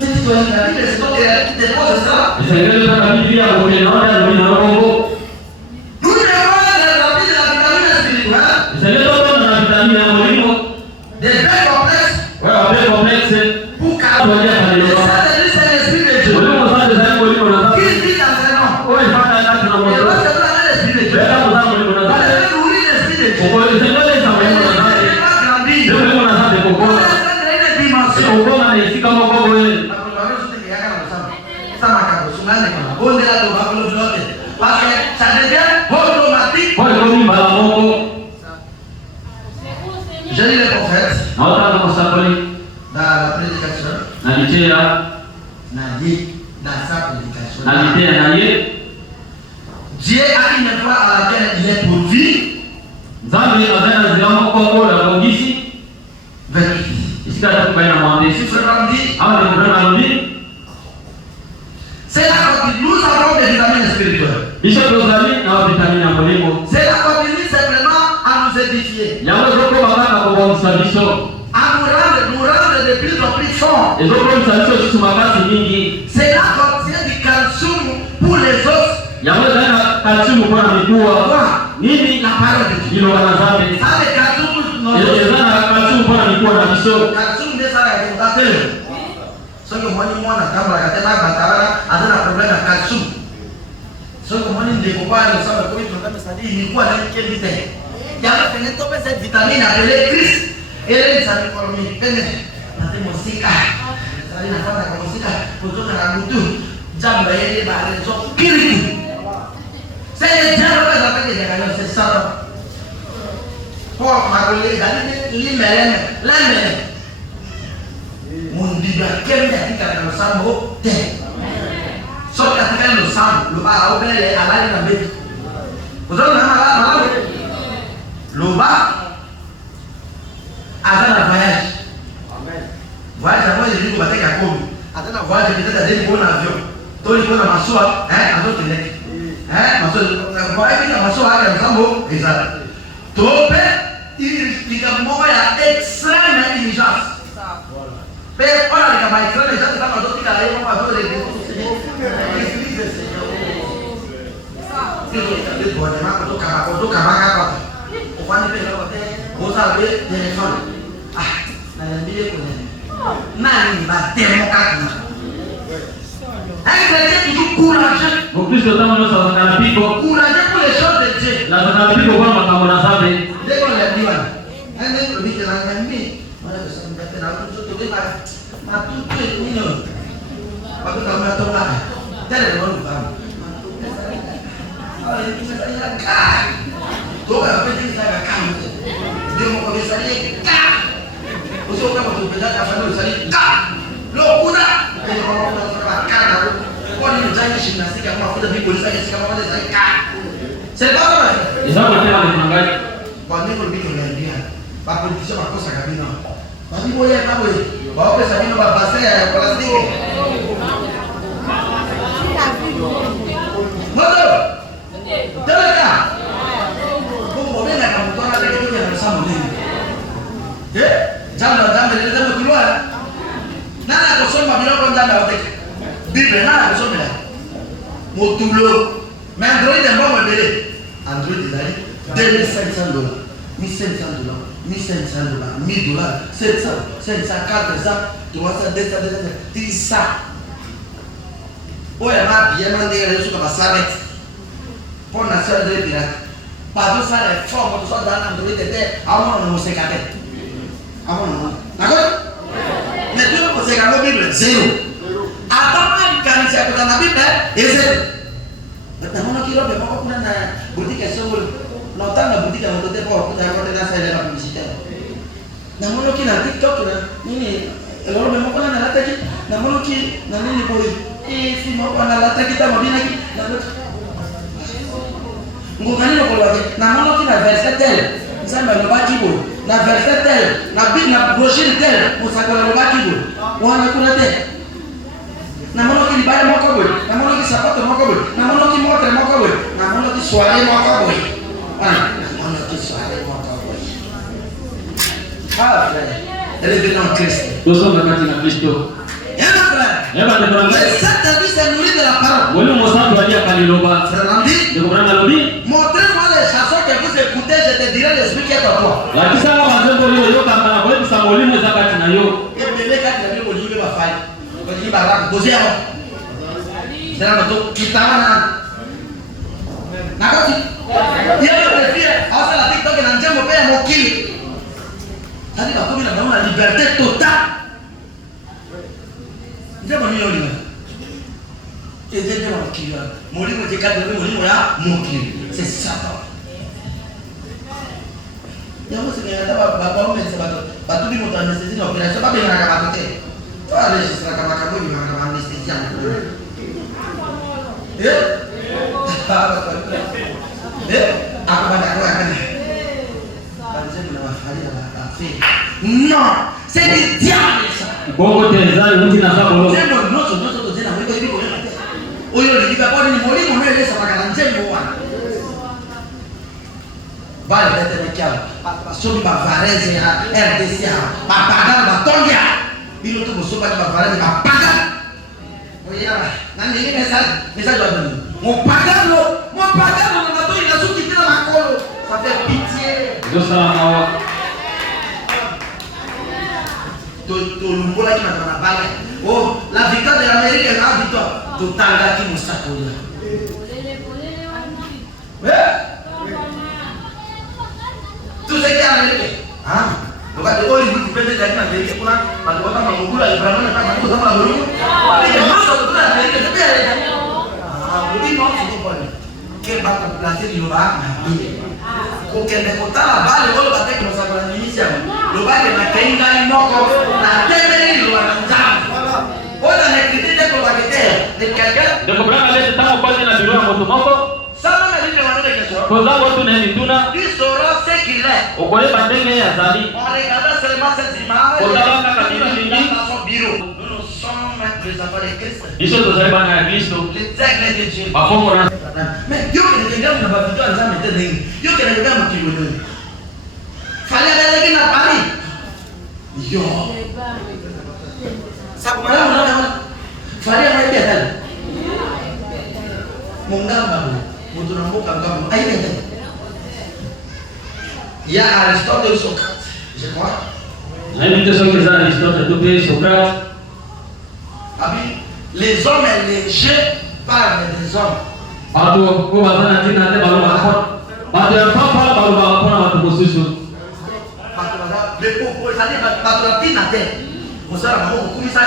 petit toi la Bible c'est donc des choses ça Ezengelo za na Biblia bole naona ndio inarongo. nous devons la Bible la vitamine spirituelle Ezengelo na vitamini ya mwalimu. des belles complexes Wewe wape complexe. pour calmer c'est l'esprit de Dieu Mwalimu sasa ezali mwalimu na zambe. qui dit dans ses noms Wewe fanya kazi na et mwalimu. là c'est là l'esprit de Dieu Wewe kama mwalimu na on zambe. devait nourrir l'esprit de Dieu Kwa ezengelo za mwalimu na zambe. on devait grandir Ndio mwalimu na zambe on kokona. devait une dimension Kokona na isika moko wewe. parce que ça devient Naotaka kusapoli dans la prédication. nalitea Dans sa prédication. nalitea naye Dieu a une foi à laquelle il est pourvu. Zambi azana zilamo kwa ola bongisi Verset. isikata kubaina mwambe Si frère dit, ama de brana lobi c'est la continue. Nous avons des vitamines spirituelles. bisho dozali na vitamini ya molimo C'est la continue simplement à nous édifier. yango zoko bakaka ko bongisa biso À nous rendre de plus en plus forts. ezoko bongisa biso sisu makasi mingi Cela contient du calcium pour les os. yango zana calcium kwa mikuwa nini La parole de Dieu. ilo wana zambe Ça, le calcium pour nos os. ezana calcium kwa mikuwa na biso Calcium de ça, il faut t'appeler. Ce que moi, la caméra, quand elle a un problème de calcium. Ce que moi, je ne sais pas, le problème, ça dit, il faut aller quelle vitesse. Il y a cette vitamine appelée Christ. Et elle est en économie. Elle est en musique. Elle est en musique. Pour tout le monde, Jamba est les barres, c'est le diable qui a fait des gagnants, c'est ça. Pour ma collègue, l'imélène, mon Dieu, quel est le sang au thé? Sauf qu'à le sang, le bas au bel et à la bête. Vous avez le bas avant le voyage. Voyage avant, j'ai dit que vous avez qu'à courir. Attends, le voyage, peut-être à des bons avions. Toi, il faut la massoua, hein, à d'autres nègres. Hein, massoua, la massoua, elle est en exact. Topé, il y a extrême intelligence. Mais on a des camarades extrêmes, les gens qui sont d'autres qui arrivent, on va faire les un chrétien toujours courageux. Au plus que temps nous sommes dans le pico Courageux pour les choses de Dieu. la dans le pico kwa makambo na zambe Dès qu'on l'a dit, un le dit que l'ennemi, voilà que ça me fait dans tout ce que ma tout est mineur. Pas que ça me tombe là. Tel est le nom de femme. Donc, on peut dire ça à calme. Dieu m'a dit ça, il est calme. Aussi, on peut dire ça à la famille, ça dit calme. Le coup là, on va calme. On dit que ça, il gymnastique, on va faire des polices, on va faire des calme. C'est pas vrai. ils ont été avec mangai Quand on dit que l'on dit, la politicien va cause à cabine. On dit, oui, pas oui. On va faire ça, on va passer à la plastique. Moto! Teleka! Kung mo na kamuto na tayo yung sa mo din. Eh? Jam keluar. Nana kosong mabilo kon jam daw tek. Bible nana kosong bila. Motulo. Mais Android est bon modèle. Android est allé $2,500. $1,500. $1,500. $1,000. $700. $700. $400. $300. $200. $300. Oh, il m'a bien demandé de faire ça. Pour la seule de pirate. Pas de ça, les formes, tout ça dans Android était avant de nous sécater. Avant nous. D'accord? Mais tout le monde s'est gagné la Bible, zéro. Attends, quand il s'est dans la Bible, et zéro. Maintenant, qui l'a fait, on a une boutique à Soul. Longtemps, la boutique à mon côté, pour la publicité. Dans mon qui n'a TikTok, alors, même on a la tête, dans mon qui n'a ni les boys. Et si on a la tête, on a bien qui. Ngokani lokolwa na mono ki na verset tel nzambe alobaki boye na verset tel na bible na brochure tel mosakoli alobaki boye wana kuna te na mono ki libaya moko boye na mono ki sapato moko boye na mono ki montre moko boye na mono ki soirée moko boye na mono ki soirée moko boye. Ah frère, elle est venue en Christ. nous sommes dans le Kristo Cette vie s'est nourrie de la parole. wale mosantu alia kaliloba Montrez-moi les chansons que vous écoutez, je te dirai l'esprit qui est en toi. lakisa kama mazembo hiyo yoka kana kwa hiyo samolimu zakati na yo Et bébé quand tu as vu le livre va faire. Quand il va là, poser avant. C'est là que tu t'as nakati. Il y a des filles, on fait la TikTok et on dit mon père mon kill. Ça dit comme il a la liberté totale. C'est mon livre. Et c'est mon kill. Mon livre c'est 4 mon livre là mon kill. C'est Satan. Il y a aussi des gens qui ont dit que anesthésie l'opération, pas bien la capacité. Tu vas aller sur la capacité de l'anesthésie. Non, c'est du diable ça. Bongo tezali uti na sabolo. Nzembo noso tozela weko biko yana te. Oyo liba kwa ni molimo no elesa makana nzembo wana. Bale bete mekiao. Sobi ba vareze ya RDC ya. Ba paga ba tongia. Bilo to soba ba vareze ba paga. Oya, nani ni message wa bani. Mo paga no na to ina suki tena makolo. Ça fait pitié. Ndio salama. Oh, la victoire de l'Amérique est la victoire. Totanga qui nous s'accorde. Tout ce qui est américain. Ah, donc à Hollywood, tu peux te dire que l'Amérique, pour la, ma droite, ma beaucoup là, vraiment, n'est pas comme ça, ma beaucoup. Les gens sont tous l'Amérique, c'est bien. Ah, vous dites non, c'est pas bon. Quel va te placer du Loba? Auquel ne compta la balle, le va te commencer à l'initial. Le va te la kenga imoko, la tête le va t'enjamber. On a l'écrit de probabilité de quelqu'un. De comprendre les temps au na biro ya moto moko. Ça m'a dit de demander quelque chose. Koza watu na mituna. Tu sauras ce qu'il est. Okoye bandenge ya zali. On regarde seulement cette image. Koza waka kabila mingi. Dans son bureau. Nous sommes les enfants de Christ. Iso tozali bana ya Kristo. Les aigles de Dieu. Bafongo na. Mais Dieu qui est déjà dans la victoire, il a mis des lignes. Dieu qui est déjà dans le kilo. Fallait aller à Paris. Yo. Ça vous m'a fallait aller bien elle. Mon gars, mon donamo comme aïe. Il y a Aristote et Socrate, je crois. L'invitation que ça Aristote tout pays Socrate. Les hommes et les jeux parlent des hommes. Bato ko bazana tina te balo bakon. Bato ya papa balo bakon na bato bosusu. Mais pour ça dit bato la tina te. Vous savez comment vous ça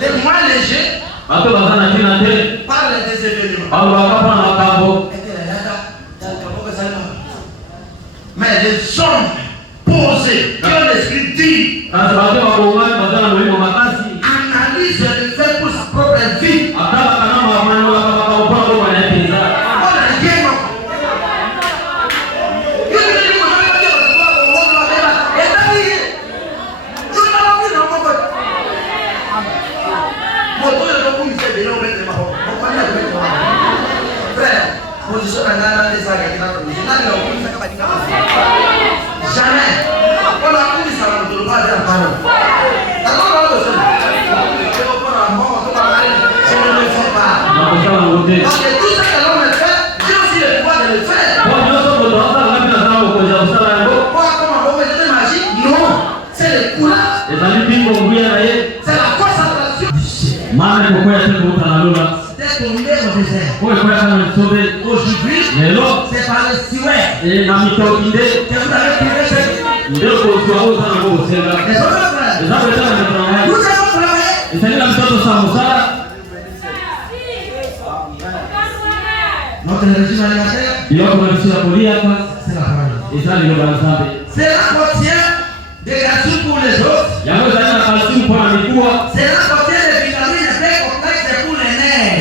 les moins légers bato bazana tina te parlent des événements. balo bakon na makambo. Mais les hommes posés qui ont l'esprit dit analyse le fait pour sa propre vie. Jamais. On a pris ça dans le droit de la parole. Je ne le fais pas. Parce que tout ce que l'homme fait, Dieu aussi le pouvoir de le faire. Pourquoi comment on fait de magie? Non. C'est le courage. C'est la concentration. C'est tombé au désert. Aujourd'hui, c'est par le siouet que vous avez trouvé ce les autres frères, nous avons travaillé. Notre régime alimentaire, c'est la parole. C'est la portière de calcium pour les autres. C'est la portière de vitamines B complexes pour les nerfs.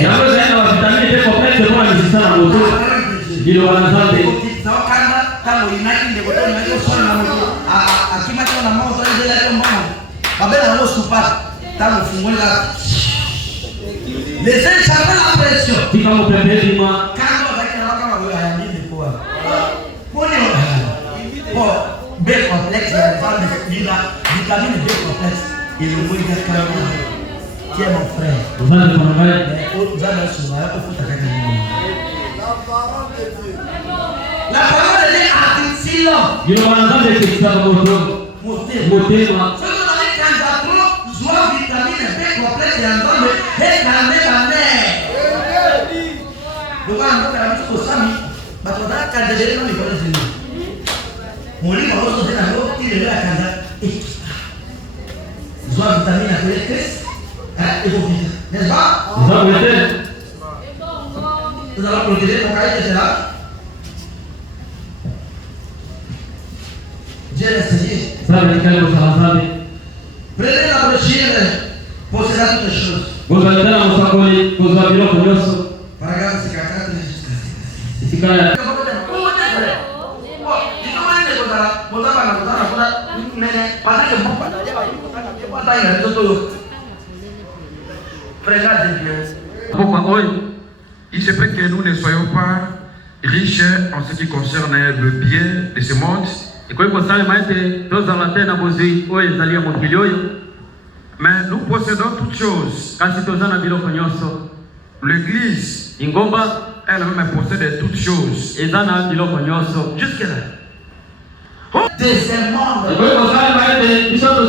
Laissez jamais la pression. B complexe, vitamine B complexe. Et le mot de carrément. Qui est mon frère? Vous allez la parole de Dieu a dit silence. Ce que vous avez candidatement, joie, vitamine B complexe et ensemble, et calmer la mer. Donc, on a la chose au Sami. On a candidaté dans les bonnes années. Mon livre, on a sauté dans l'eau, il est là à candidat. Joie, vitamine, à côté de Christ. Et vos vies. N'est-ce pas? Vous allez protéger ton cahier, c'est là. Dieu est Seigneur. Sabe kile kusalasabe. Prenez la brochure, possédez toutes les choses. Vous allez dans le sakoli, vous allez biloko nyoso. Paragraphe 54 jusqu'à 56. Sikaya. Pourquoi il se peut que nous ne soyons pas riches en ce qui concerne le bien de ce monde. Mais nous possédons toutes choses. L'église, elle-même possède toutes choses. Jusque-là. Deuxièmement, mais vous possédez toutes les choses.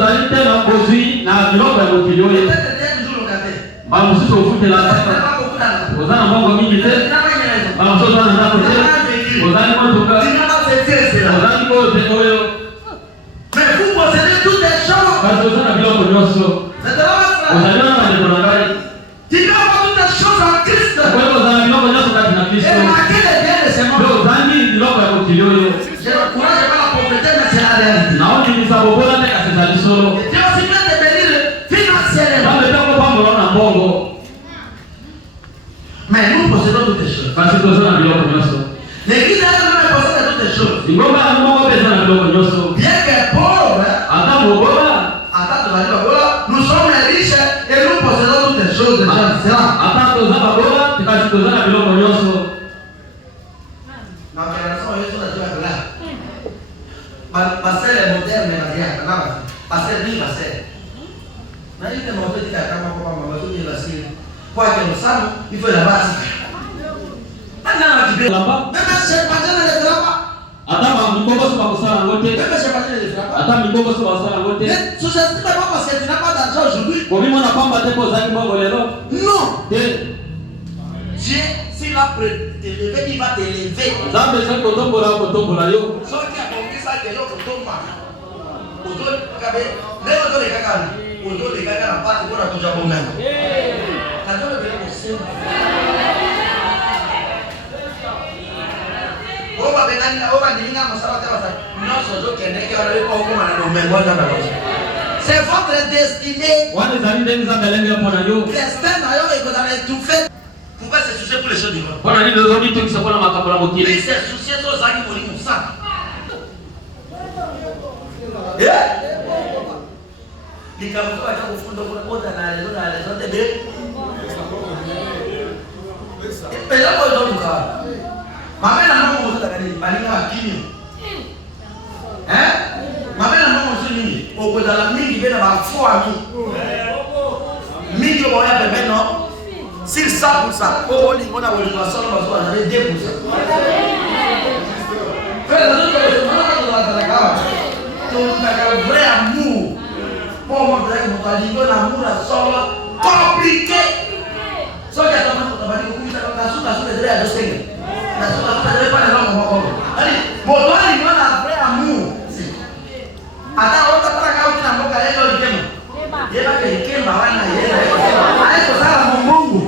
Tu dois avoir toutes les choses en Christ. Et marquer les biens de ce monde. Je ne courage pas la pauvreté, mais c'est la réalité. Dieu aussi peut te bénir financièrement. Mais nous possédons toutes les choses. L'église elle-même possède toutes les choses. Bien que pauvre, nous sommes riches et nous possédons toutes les choses déjà. C'est là. Passer les modernes, passer lui, passer. Quoi que nous sommes, il faut la base. Même c'est pas de la Atama mikobo sio kusala wote. Même c'est pas de la Hata mikobo sio kusala wote. Mais société pas parce que tu n'as pas d'argent aujourd'hui. Kwa nini kwamba tepo zaki bongo lelo? Non. Dieu s'il a prélevé, il va t'élever. Zambe sasa kotombola yo. Soki akongeza kelo kotomba. Ozo kabe, leo ndo lekaka. Ozo lekaka na pati kwa kuja bonga. Kazo le bele kusema. Oba benani na oba ndinga masala tawasa. Noso zo keneke wala ko ko mana no mengo na na. C'est votre destinée. Wale zani ndenza belenge hapo na yo. Destin na yo iko dans l'étouffé. Pourquoi se soucier pour les choses divines? Bwana nini ndio kitu kisakuwa na makabula mukili. Mais se soucier zo zaki moli musa. Nikamutoa cha kufundo kuna kota na lezo tebe. Pela kwa ndo mka. Mama na mama mmoja kani balinga kimyo. Mama na mama mmoja nini? Okodala mingi bena ba fo ami. Mingi ko ya bebe no. S'il ça pour ça, oh on a voulu passer on va aller 2%. Frère, nous un vrai amour. Pour montrer que notre amour est solo compliqué. Ce qui est on va dire que la soupe est à 2 semaines. La soupe est pas long on va. Allez, bon toi il y a un vrai amour. Attends, on va pas quand on a moka leo ikema. Yeba ke ikema wana yeba. Haiko sala Mungu.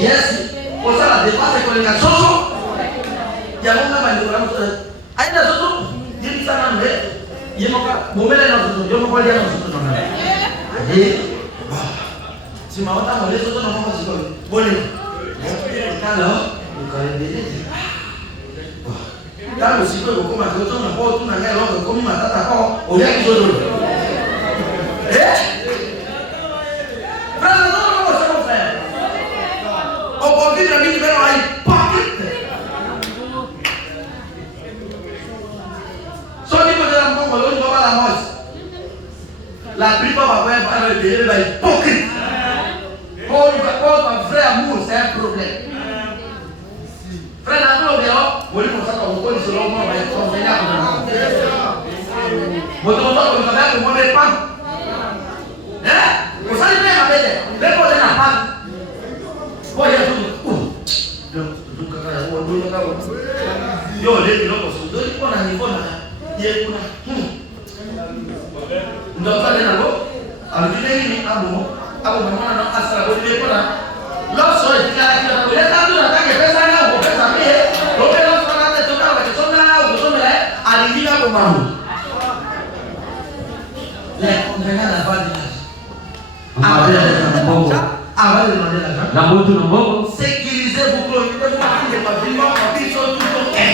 Yes, pour ça la dépense est la soso. Il y a mon camarade qui va nous aïe la soso. Il dit ça non mais il est mon cas. Mon mère est dans soso. Je me vois dire dans soso non mais. Allez. Si ma autant on les soso non pas soso. Bon les. Alors, on va les aider. Là aussi que comme à soso on pas tout na ngelo comme ma tata ko o ya ki soso. La plupart va voir le pays va être hypocrite. Pour un vrai amour, c'est un problème. Frère, l'amour, vous voulez pour ça qu'on vous connaît selon moi, va être convenable. Vous devez voir que vous avez pas. Vous savez bien, les potes n'a pas. Vous voyez tout. Yo, les gens sont deux, ils vont à niveau là. Ndio pale nalo alivile ni abo Abo mama na asala ko le pona. Loso ikala kila ko ya tanto na take pesa na ko pesa mie. Lo que no sona te toca ba que sona na ko sona le alivia ko mamu. Le condenada va de la. La moto no bobo. Sécuriser vos clôtures, vous avez des bâtiments, ils sont tout au quai.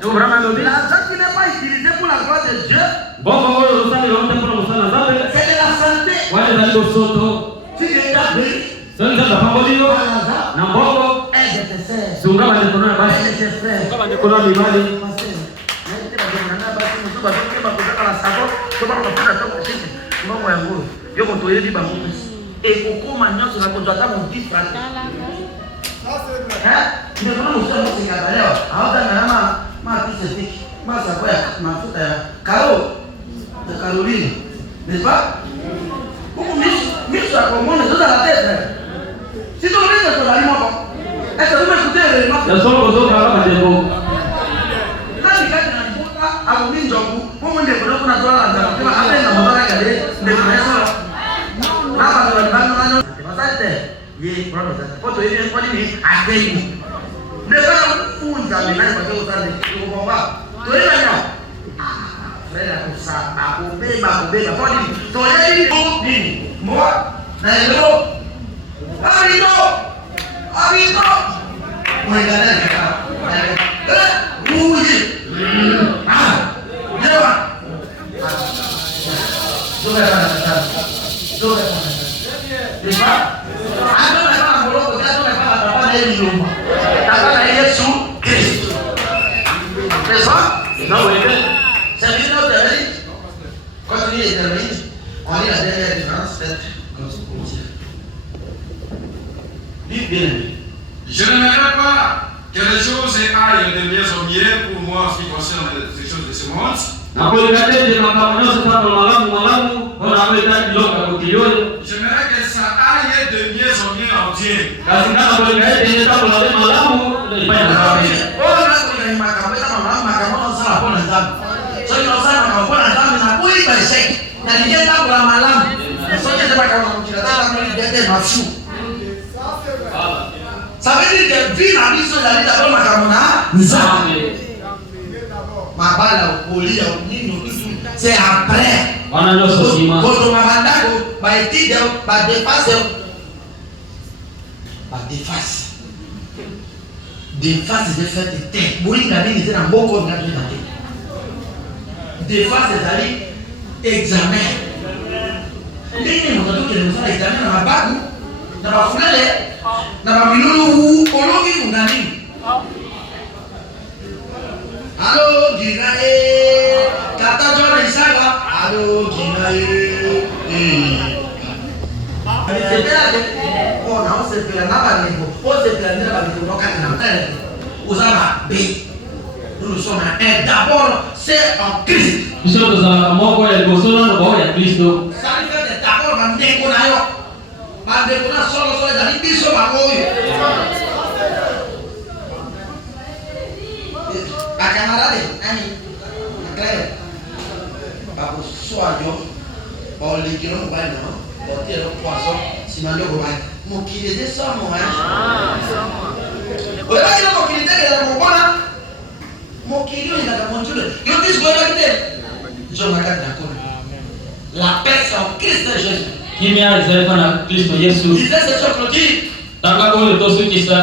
L'argent qui n'est pas utilisé pour la gloire de Dieu, c'est de la santé. Si tu es tapé, elle de tes sœurs, elle de tes frères. Et pourquoi maintenant tu vas conduire mon petit frère? Mais comment nous sommes aussi d'ailleurs? Alors, ma petite éthique, ma sacoche, ma foute, Caro, de Caroline, n'est-ce pas? Pourquoi mille sur la commande, les autres à la tête? Si tu veux que tu vas aller, est-ce que vous m'écoutez réellement? La seule chose que vous Quand les gars qui n'ont pas à vous dire, vous me dites que vous n'avez pas la tête, vous avez un moment à regarder, des connaissances. Là, parce que vous n'avez pas la tête. Ye brother, foto hivi kwa nini atei? Ndio funza mimi kwa sababu sana ndio baba. Toenda nyao. Frère kusa akubeba kwa nini? Toenda hivi nini? Moi na leo. Abito. Mwendana kaka. Uji. Jewa. Doa. Ndio. Non, oui. C'est une autre théorie. Continue les théories. On lit la dernière différence faite comme ça pour dire. Livre bien aimé. Je n'aimerais pas que les choses aillent de mieux en mieux pour moi en ce qui concerne les choses de ce monde. Je J'aimerais que ça aille de mieux en mieux en Dieu. Ça veut dire que vie la vie sur la vie d'abord ma camona nzambe mabala olia nini c'est après wana nyoso sima koto mabandako ba étude ba déface de fait de terre bolinga nini c'est na mboko na tete déface ezali examen nini moto ke nous a examen na baku na ba fulele na ba milulu ologi ngani allo ginae kata jona isaga allo ginae on se fait la niveau on se fait la niveau donc quand on est aux amas nous sommes un d'abord c'est en Christ nous sommes dans un mot quoi il faut solo no ya Cristo ça veut dire d'abord on ndeko nayo bandeko na solo ezali biso bangoyo la camarade ani clair bako soyo bon les qui n'ont pas non bon tiens le poisson sinon le gros mon qui les descend mon hein voilà il a mon qui les descend mon bon mon qui lui il a mon Dieu il dit quoi là je m'accorde d'accord la paix c'est en Christ Jésus kimia izalikuwa na Kristo Yesu. Disais cette chocolatine. Tanga kule tosukisa.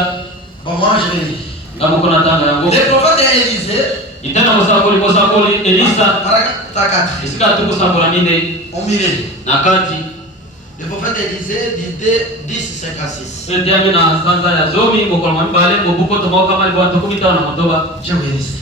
Bon moi je vais lire. Kama kuna tanga yangu. Le prophète Élisée. Itana musakoli Elisa. Baraka takati. Isika tukusakola ninde. On mire. Nakati. Le prophète Élisée dit 10:56. Etiame na sanza ya zomi mbokola mbale mbuko tomoka mali kwa 15 na motoba. Je vous bénisse.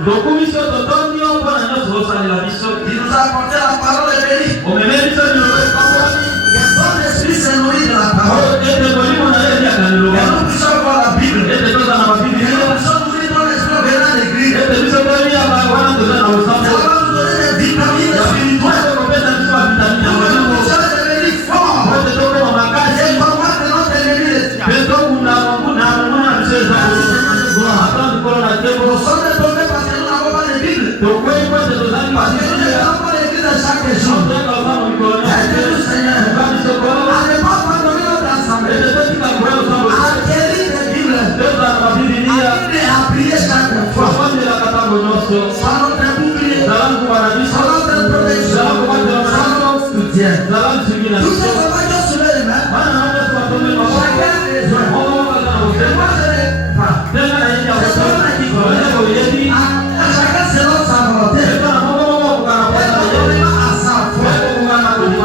Il nous a apporté la parole bénie. Le Saint-Esprit s'est nourri de la parole. Et nous puissions voir la Bible. Et nous puissions nourrir dans l'esprit venant d'église. Ça va nous donner des vitamines spirituelles. Nous puissions devenir forts. Et combattre notre ennemi le diable. Nous sommes détournés parce que nous n'avons pas de Bible. Parce que nous n'avons pas l'église de chaque jour. Aide-nous, Seigneur. À ne pas abandonner notre assemblée. À acquérir des Bibles. Et à prier chaque fois. Sois notre bouclier. Sois notre protection. Sois notre soutien. Tous ces compagnions soulèvent les mains. Chacun des uns. Et moi je n'ai pas. Chacun selon sa volonté. Conformément à sa foi.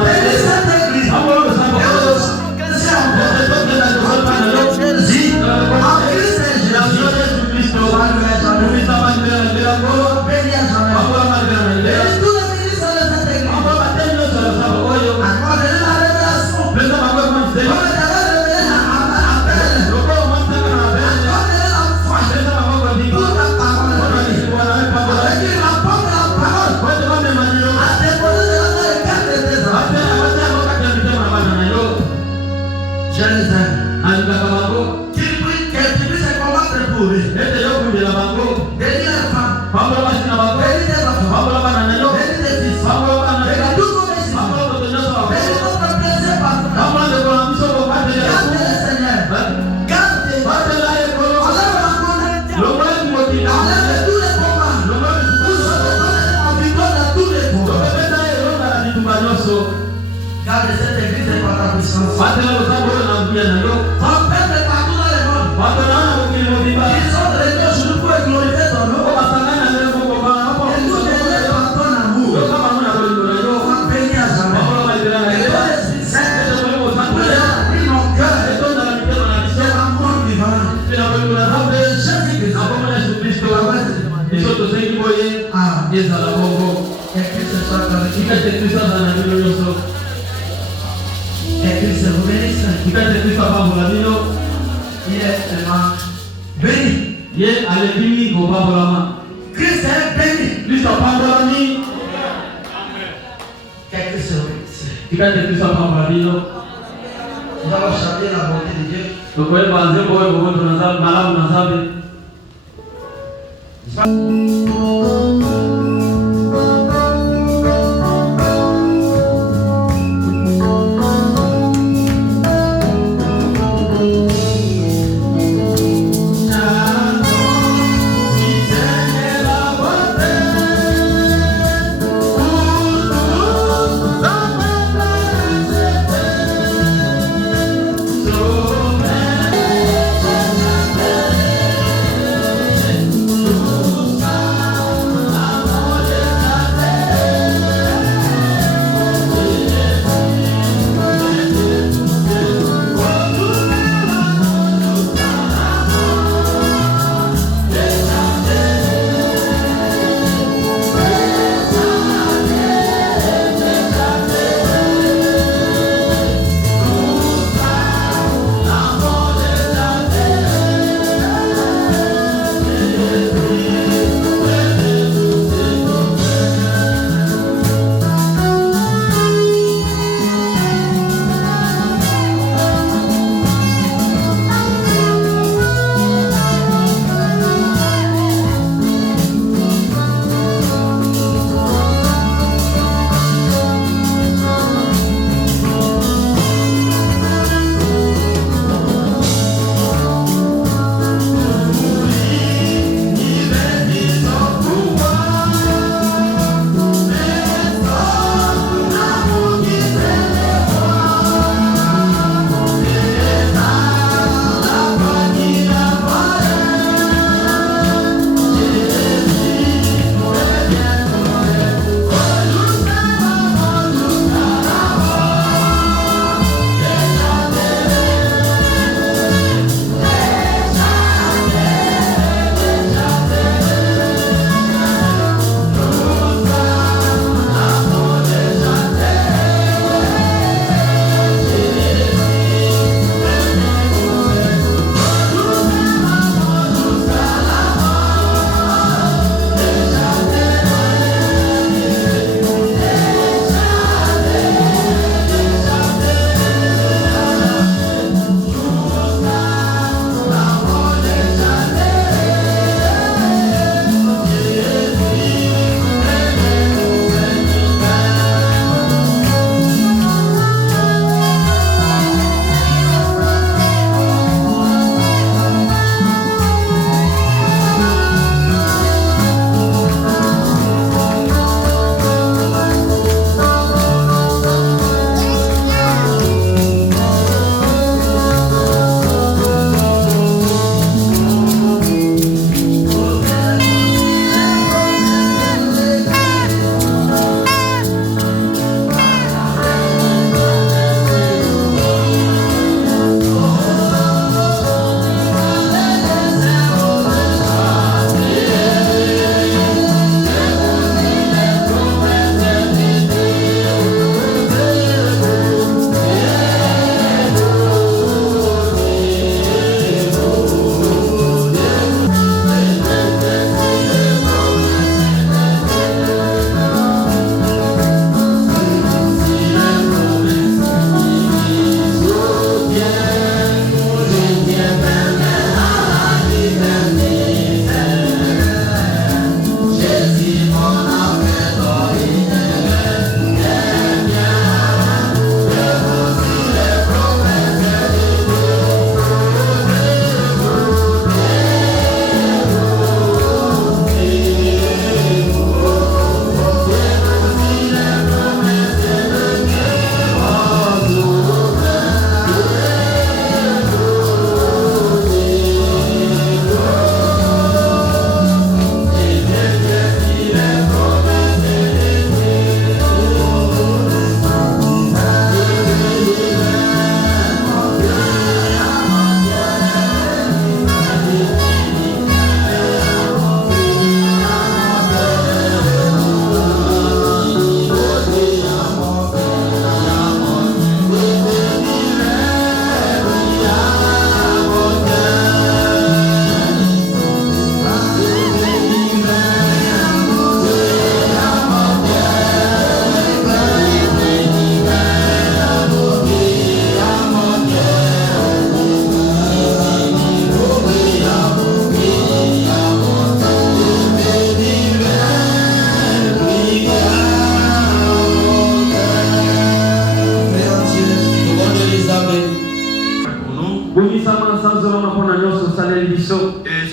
Bénis cette église. Dis, en Christ Jésus, sois loué à jamais. Béni à jamais. Bénis tous les ministres de cette église. Accorde-leur la révélation. Comme tu avais révélé à Abel. Accorde-leur la foi. Pour ta parole. Avec une apporte la parole. À déposer dans le cœur de tes enfants. Je les aime. Qu'ils puissent combattre pour lui. Bénis les femmes. Bénis les enfants. Bénis les fils. Bénis tous nos désirs. Bénis notre plaisir partout. Garde-les, Seigneur. Garde-les. Enlève la condamnation. Enlève tous les combats. Nous sommes en victoire dans tous les combats. Garde cette église par ta puissance. Trompette partout dans le monde. Ils sont réunis aujourd'hui pour glorifier ton nom. Et nous bénir par ton amour. Sois béni à jamais. Et ton Esprit Saint. Pris mon cœur. C'est l'amour vivant. De Jésus-Christ. Que Christ soit avec nous. Que Christ vous bénisse. Il est tellement béni. Christ est béni. Que Christ vous bénisse. Nous allons chanter la bonté de Dieu. Thank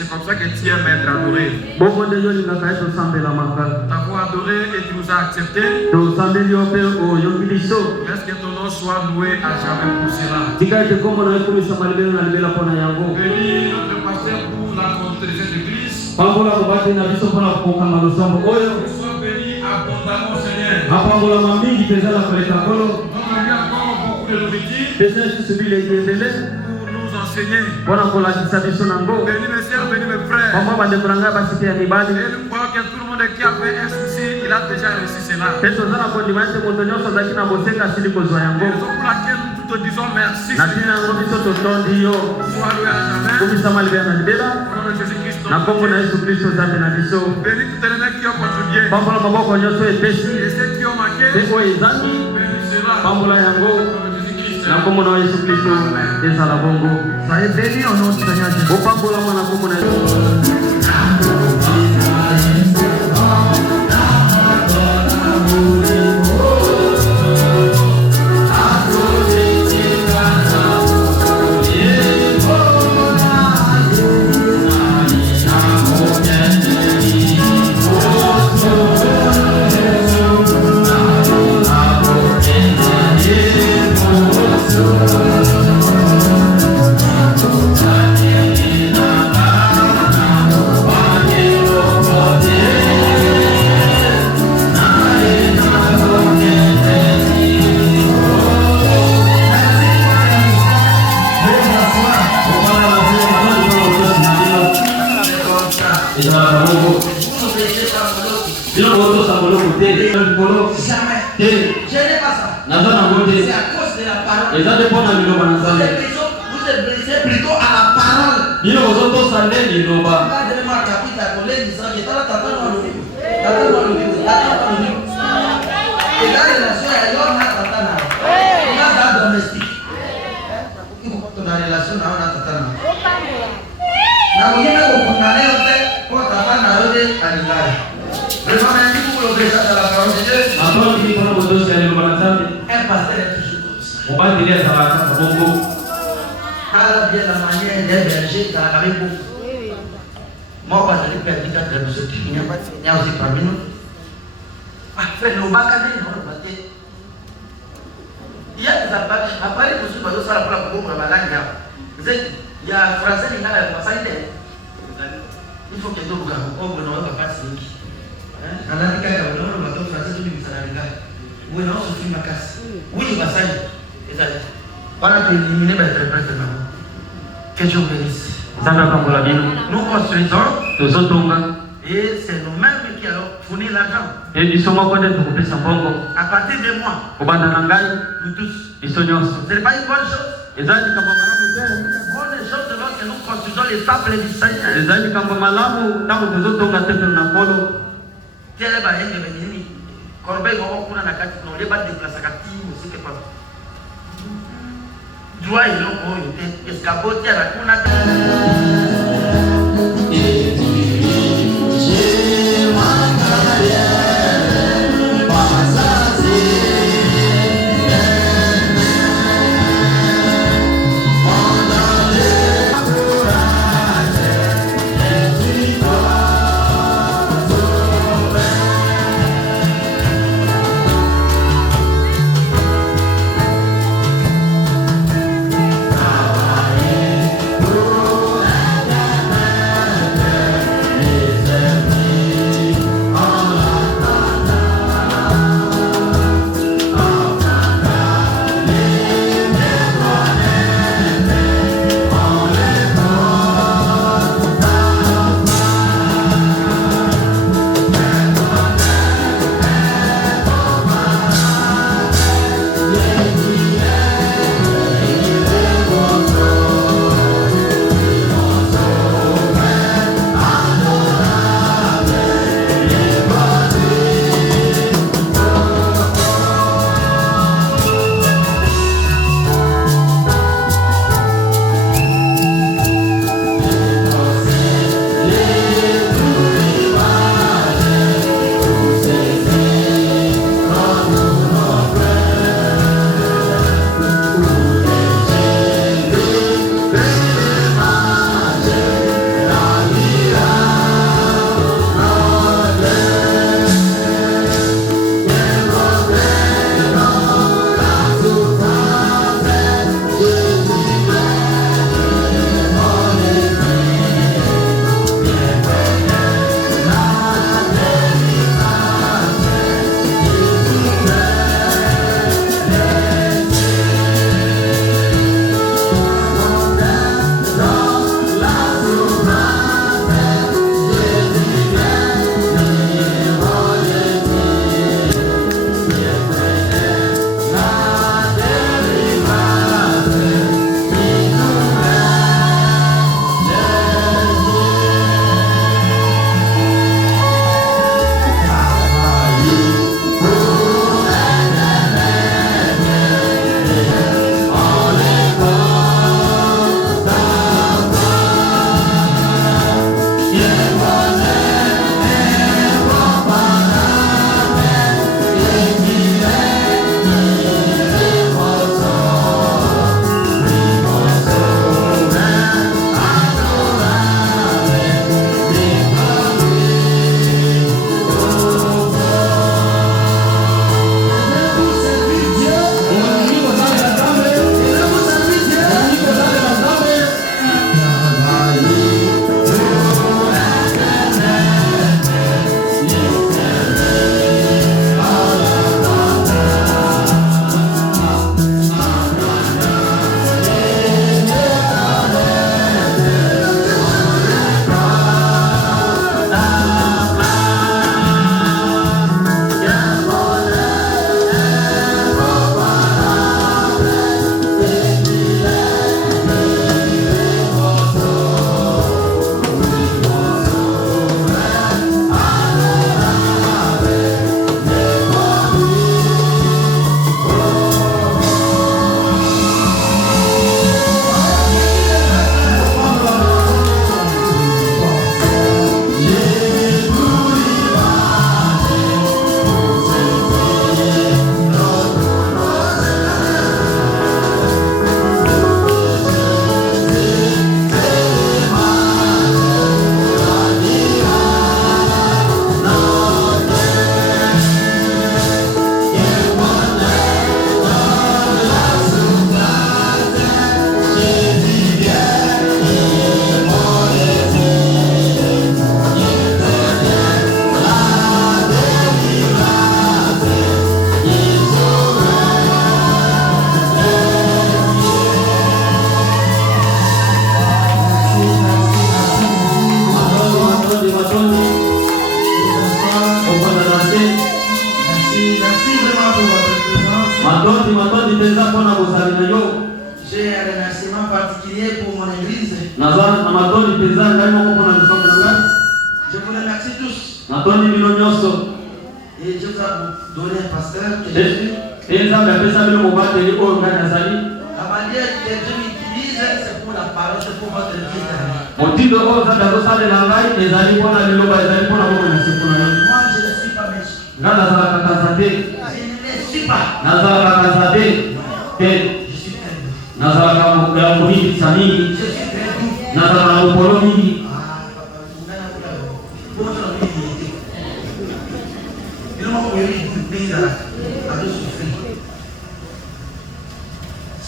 c'est comme ça que tu aimes être adoré. Ta voix adorée et tu nous as acceptés. Laisse que ton nom soit loué à jamais pour cela. Bénis notre pasteur pour la conduite de cette église. Sois béni abondamment, Seigneur. Donne-lui encore beaucoup de nourriture pour nous enseigner. Bénis mes soeurs, bénis mes frères. Et nous croyons que tout le monde qui a fait un souci, il a déjà réussi cela. C'est la raison pour laquelle nous te disons merci. Sois loué à jamais. Au nom de Jésus-Christ. Bénis tous les mecs qui ont contribué. Et ceux qui ont manqué. Bénis cela. Au nom de Jésus-Christ. Soyez bénis au nom du Seigneur Jésus. Vous êtes blessé plutôt à la parole. Bien la manière d'héberger avec vous. Moi, je l'ai perdu quand je me suis dit, il y a aussi parmi nous. Après, nous m'accablons, nous battons. Il y a des appareils pour ceux qui ont la langue. Il y a français qui n'a pas ça. Il faut que nous ne pas passer. On a dit qu'il y a un bateau français qui est oui, non, je suis ma casse. Oui, il va s'aller. Voilà que l'éliminer va être prêt maintenant. Que Dieu bénisse. Nous construisons et c'est nous-mêmes qui allons fournir l'argent. À partir de moi, nous tous. Ce n'est pas une bonne chose. C'est une bonne chose lorsque nous construisons les tables du Seigneur. Quel est le Corbeille va kuna na kati no leba déplacer kati musike pa. Droit il non ko yote escabote ya kuna. J'ai un remerciement particulier pour mon église. Je vous remercie tous. Et Dieu vous a donné un pasteur que je suis. La manière que Dieu m'utilise, c'est pour la parole, c'est pour votre vie. Moi, je ne suis pas méchant. Je ne suis pas. Je suis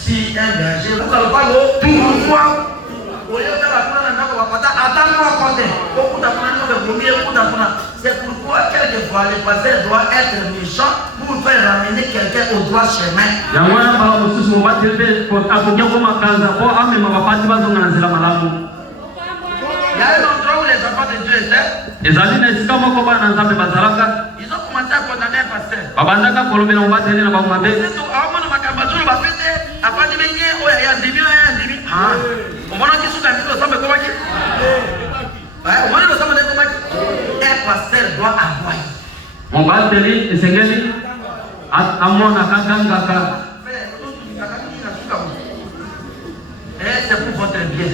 si un berger, vous allez pas tout le fois, c'est pourquoi quelquefois le pasteur doit être méchant pour faire ramener quelqu'un au droit chemin. Il y a un endroit où les enfants de Dieu étaient. Ils ont commencé à condamner un pasteur. Un pasteur doit avoir. C'est pour votre bien.